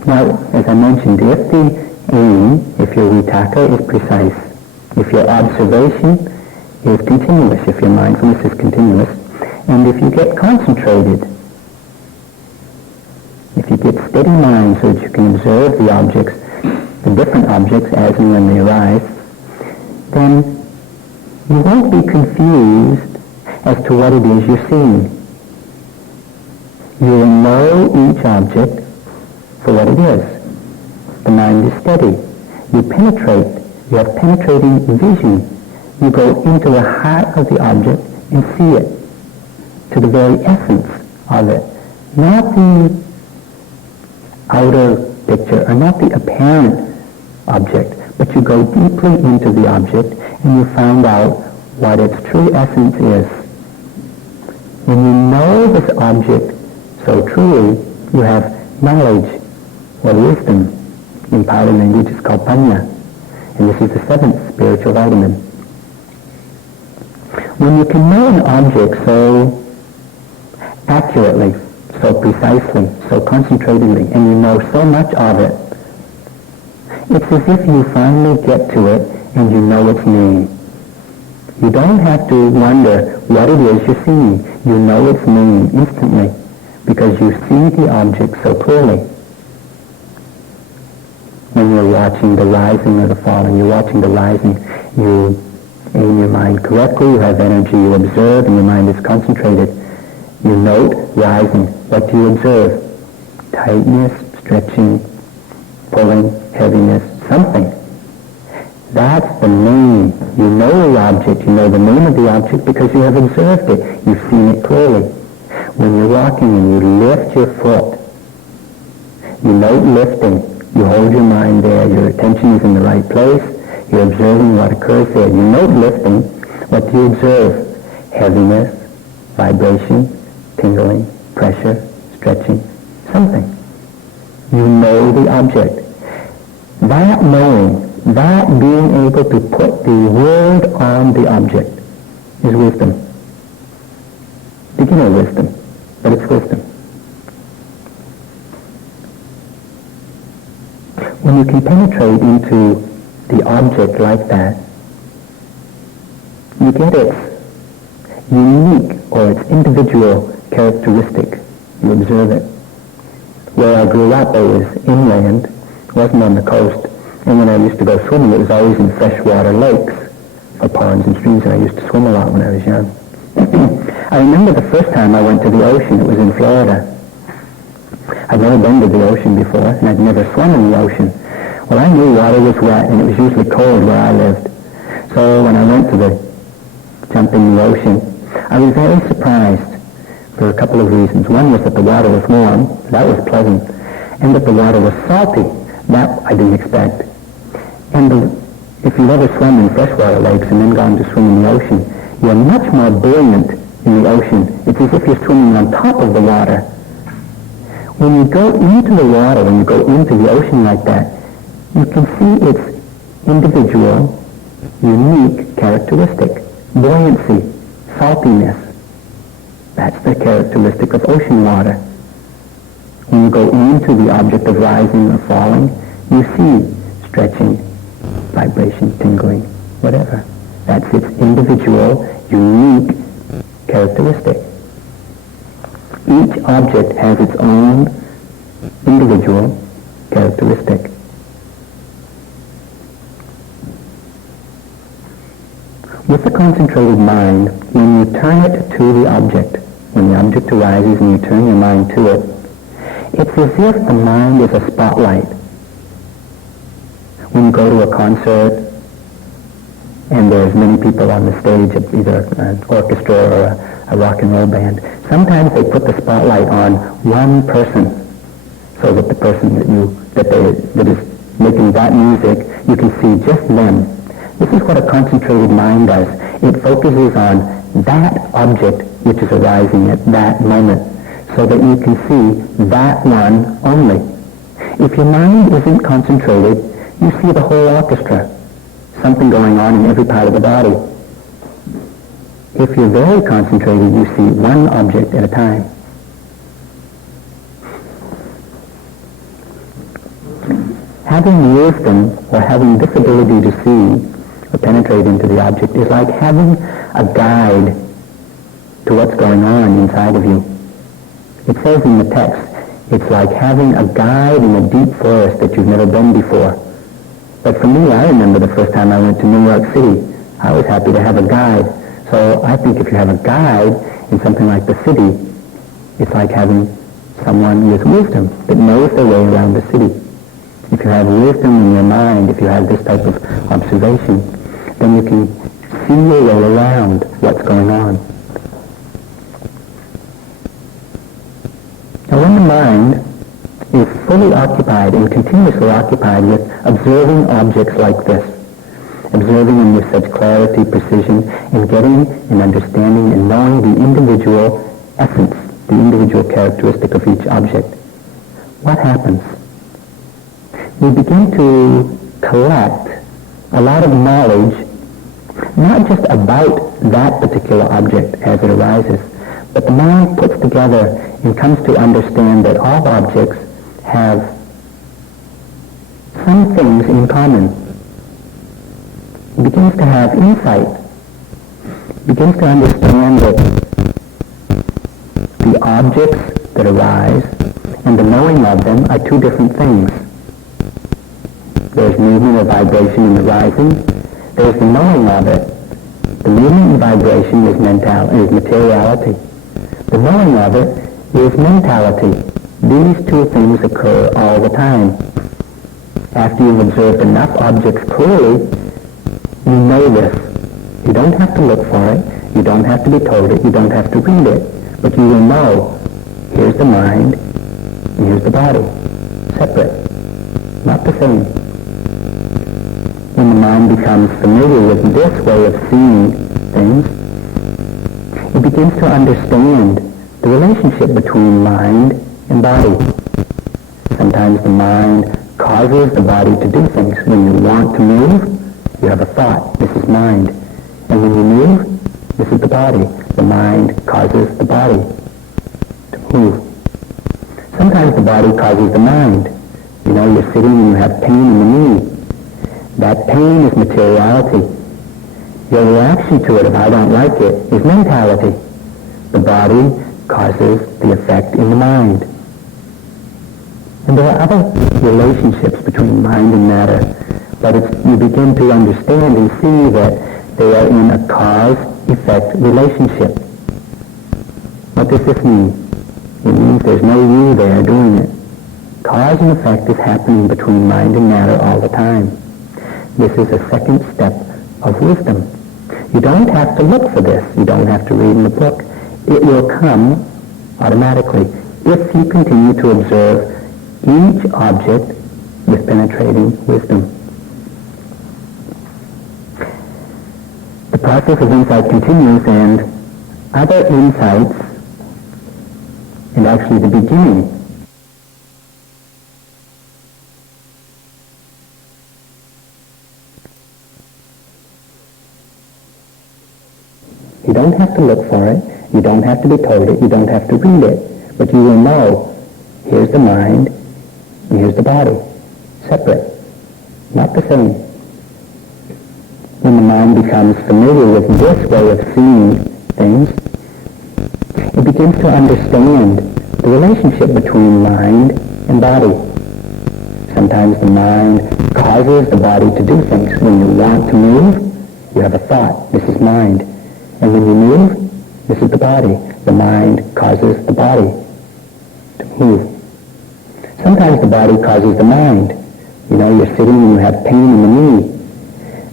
Now, as I mentioned, if the aim, if your vitaka is precise, if your observation is continuous, if your mindfulness is continuous, and if you get concentrated, if you get steady mind so that you can observe the objects, the different objects as and when they arise, then you won't be confused as to what it is you're seeing. You will know each object for what it is. The mind is steady. You penetrate. You have penetrating vision. You go into the heart of the object and see it, to the very essence of it. Not the outer picture, or not the apparent object, but you go deeply into the object and you find out what its true essence is. When you know this object so truly, you have knowledge or wisdom. In Pali language it's called panya. And this is the seventh spiritual vitamin. When you can know an object so accurately, so precisely, so concentratedly, and you know so much of it, it's as if you finally get to it and you know its name. You don't have to wonder what it is you're seeing. You know its name instantly because you see the object so clearly. When you're watching the rising or the falling, you're watching the rising, you aim your mind correctly, you have energy, you observe, and your mind is concentrated. You note rising. What do you observe? Tightness, stretching, pulling, heaviness, something. That's the name. You know the object. You know the name of the object because you have observed it. You've seen it clearly. When you're walking and you lift your foot, you note lifting. You hold your mind there. Your attention is in the right place. You're observing what occurs there. You note lifting. What do you observe? Heaviness, vibration, tingling, pressure, stretching, something. You know the object. That knowing, that being able to put the word on the object is wisdom. Beginner wisdom, but it's wisdom. When you can penetrate into the object like that, you get its unique or its individual characteristic. You observe it. Where I grew up, I was inland, wasn't on the coast, and when I used to go swimming, it was always in freshwater lakes or ponds and streams, and I used to swim a lot when I was young. I remember the first time I went to the ocean, it was in Florida. I'd never been to the ocean before, and I'd never swum in the ocean. Well, I knew water was wet, and it was usually cold where I lived. So when I went to jump in the ocean, I was very surprised for a couple of reasons. One was that the water was warm, that was pleasant, and that the water was salty. That I didn't expect. And if you've ever swum in freshwater lakes and then gone to swim in the ocean, you're much more buoyant in the ocean. It's as if you're swimming on top of the water. When you go into the water, when you go into the ocean like that, you can see its individual, unique characteristic. Buoyancy, saltiness. That's the characteristic of ocean water. When you go into the object of rising or falling, you see stretching, vibration, tingling, whatever. That's its individual, unique characteristic. Each object has its own individual characteristic. With the concentrated mind, when you turn it to the object, when the object arises and you turn your mind to it, it's as if the mind is a spotlight. When you go to a concert and there's many people on the stage of either an orchestra or a rock and roll band, sometimes they put the spotlight on one person so that the person that is making that music, you can see just them. This is what a concentrated mind does. It focuses on that object which is arising at that moment, so that you can see that one only. If your mind isn't concentrated, you see the whole orchestra, something going on in every part of the body. If you're very concentrated, you see one object at a time. Having wisdom, or having this ability to see or penetrate into the object, is like having a guide to what's going on inside of you. It says in the text, it's like having a guide in a deep forest that you've never been before. But for me, I remember the first time I went to New York City. I was happy to have a guide. So I think if you have a guide in something like the city, it's like having someone with wisdom that knows their way around the city. If you have wisdom in your mind, if you have this type of observation, then you can see your way around what's going on. Now when the mind is fully occupied and continuously occupied with observing objects like this, observing them with such clarity, precision, and getting and understanding and knowing the individual essence, the individual characteristic of each object, what happens? We begin to collect a lot of knowledge, not just about that particular object as it arises, but the mind puts together and comes to understand that all objects have some things in common. It begins to have insight, begins to understand that the objects that arise and the knowing of them are two different things. There's movement or vibration in the rising. There's the knowing of it. The movement and vibration is materiality. The knowing of it is mentality. These two things occur all the time. After you've observed enough objects clearly, you know this. You don't have to look for it. You don't have to be told it. You don't have to read it. But you will know, here's the mind, and here's the body. Separate. Not the same. When the mind becomes familiar with this way of seeing things, it begins to understand the relationship between mind and body. Sometimes the mind causes the body to do things. When you want to move, you have a thought. This is mind. And when you move, this is the body. The mind causes the body to move. Sometimes the body causes the mind. You know, you're sitting and you have pain in the knee. That pain is materiality. Your reaction to it, if I don't like it, is mentality. The body causes the effect in the mind. And there are other relationships between mind and matter, but you begin to understand and see that they are in a cause-effect relationship. What does this mean? It means there's no you there doing it. Cause and effect is happening between mind and matter all the time. This is a second step of wisdom. You don't have to look for this. You don't have to read in the book. It will come automatically if you continue to observe each object with penetrating wisdom. The process of insight continues, and other insights, and actually the beginning, you don't have to look for it, you don't have to be told it, you don't have to read it, but you will know, here's the mind, and here's the body. Separate. Not the same. When the mind becomes familiar with this way of seeing things, it begins to understand the relationship between mind and body. Sometimes the mind causes the body to do things. When you want to move, you have a thought. This is mind. And when you move, this is the body. The mind causes the body to move. Sometimes the body causes the mind. You know, you're sitting and you have pain in the knee.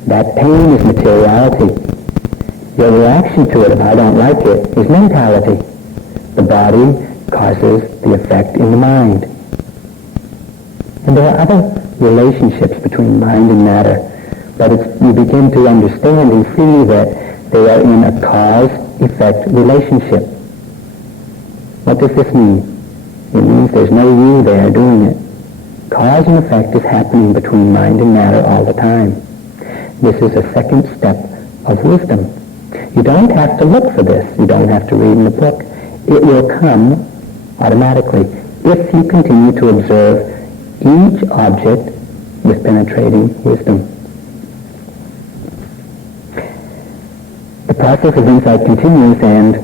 That pain is materiality. Your reaction to it, if I don't like it, is mentality. The body causes the effect in the mind. And there are other relationships between mind and matter, but you begin to understand and see that they are in a cause-effect relationship. What does this mean? It means there's no you there doing it. Cause and effect is happening between mind and matter all the time. This is a second step of wisdom. You don't have to look for this. You don't have to read in the book. It will come automatically if you continue to observe each object with penetrating wisdom. The process of insight continues, and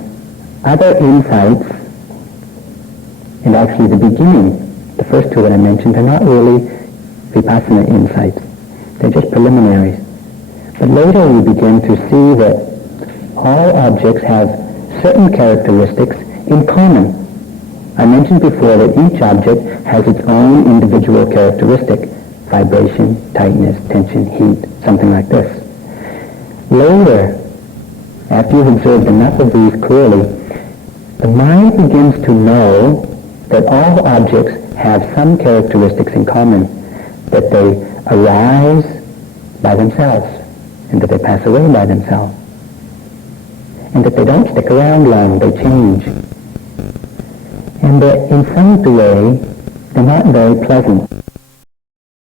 other insights, and actually the beginning, the first two that I mentioned, are not really vipassana insights. They're just preliminaries. But later we begin to see that all objects have certain characteristics in common. I mentioned before that each object has its own individual characteristic: vibration, tightness, tension, heat, something like this. Later, after you've observed enough of these clearly, the mind begins to know that all objects have some characteristics in common, that they arise by themselves, and that they pass away by themselves, and that they don't stick around long, they change. And that in some way, they're not very pleasant.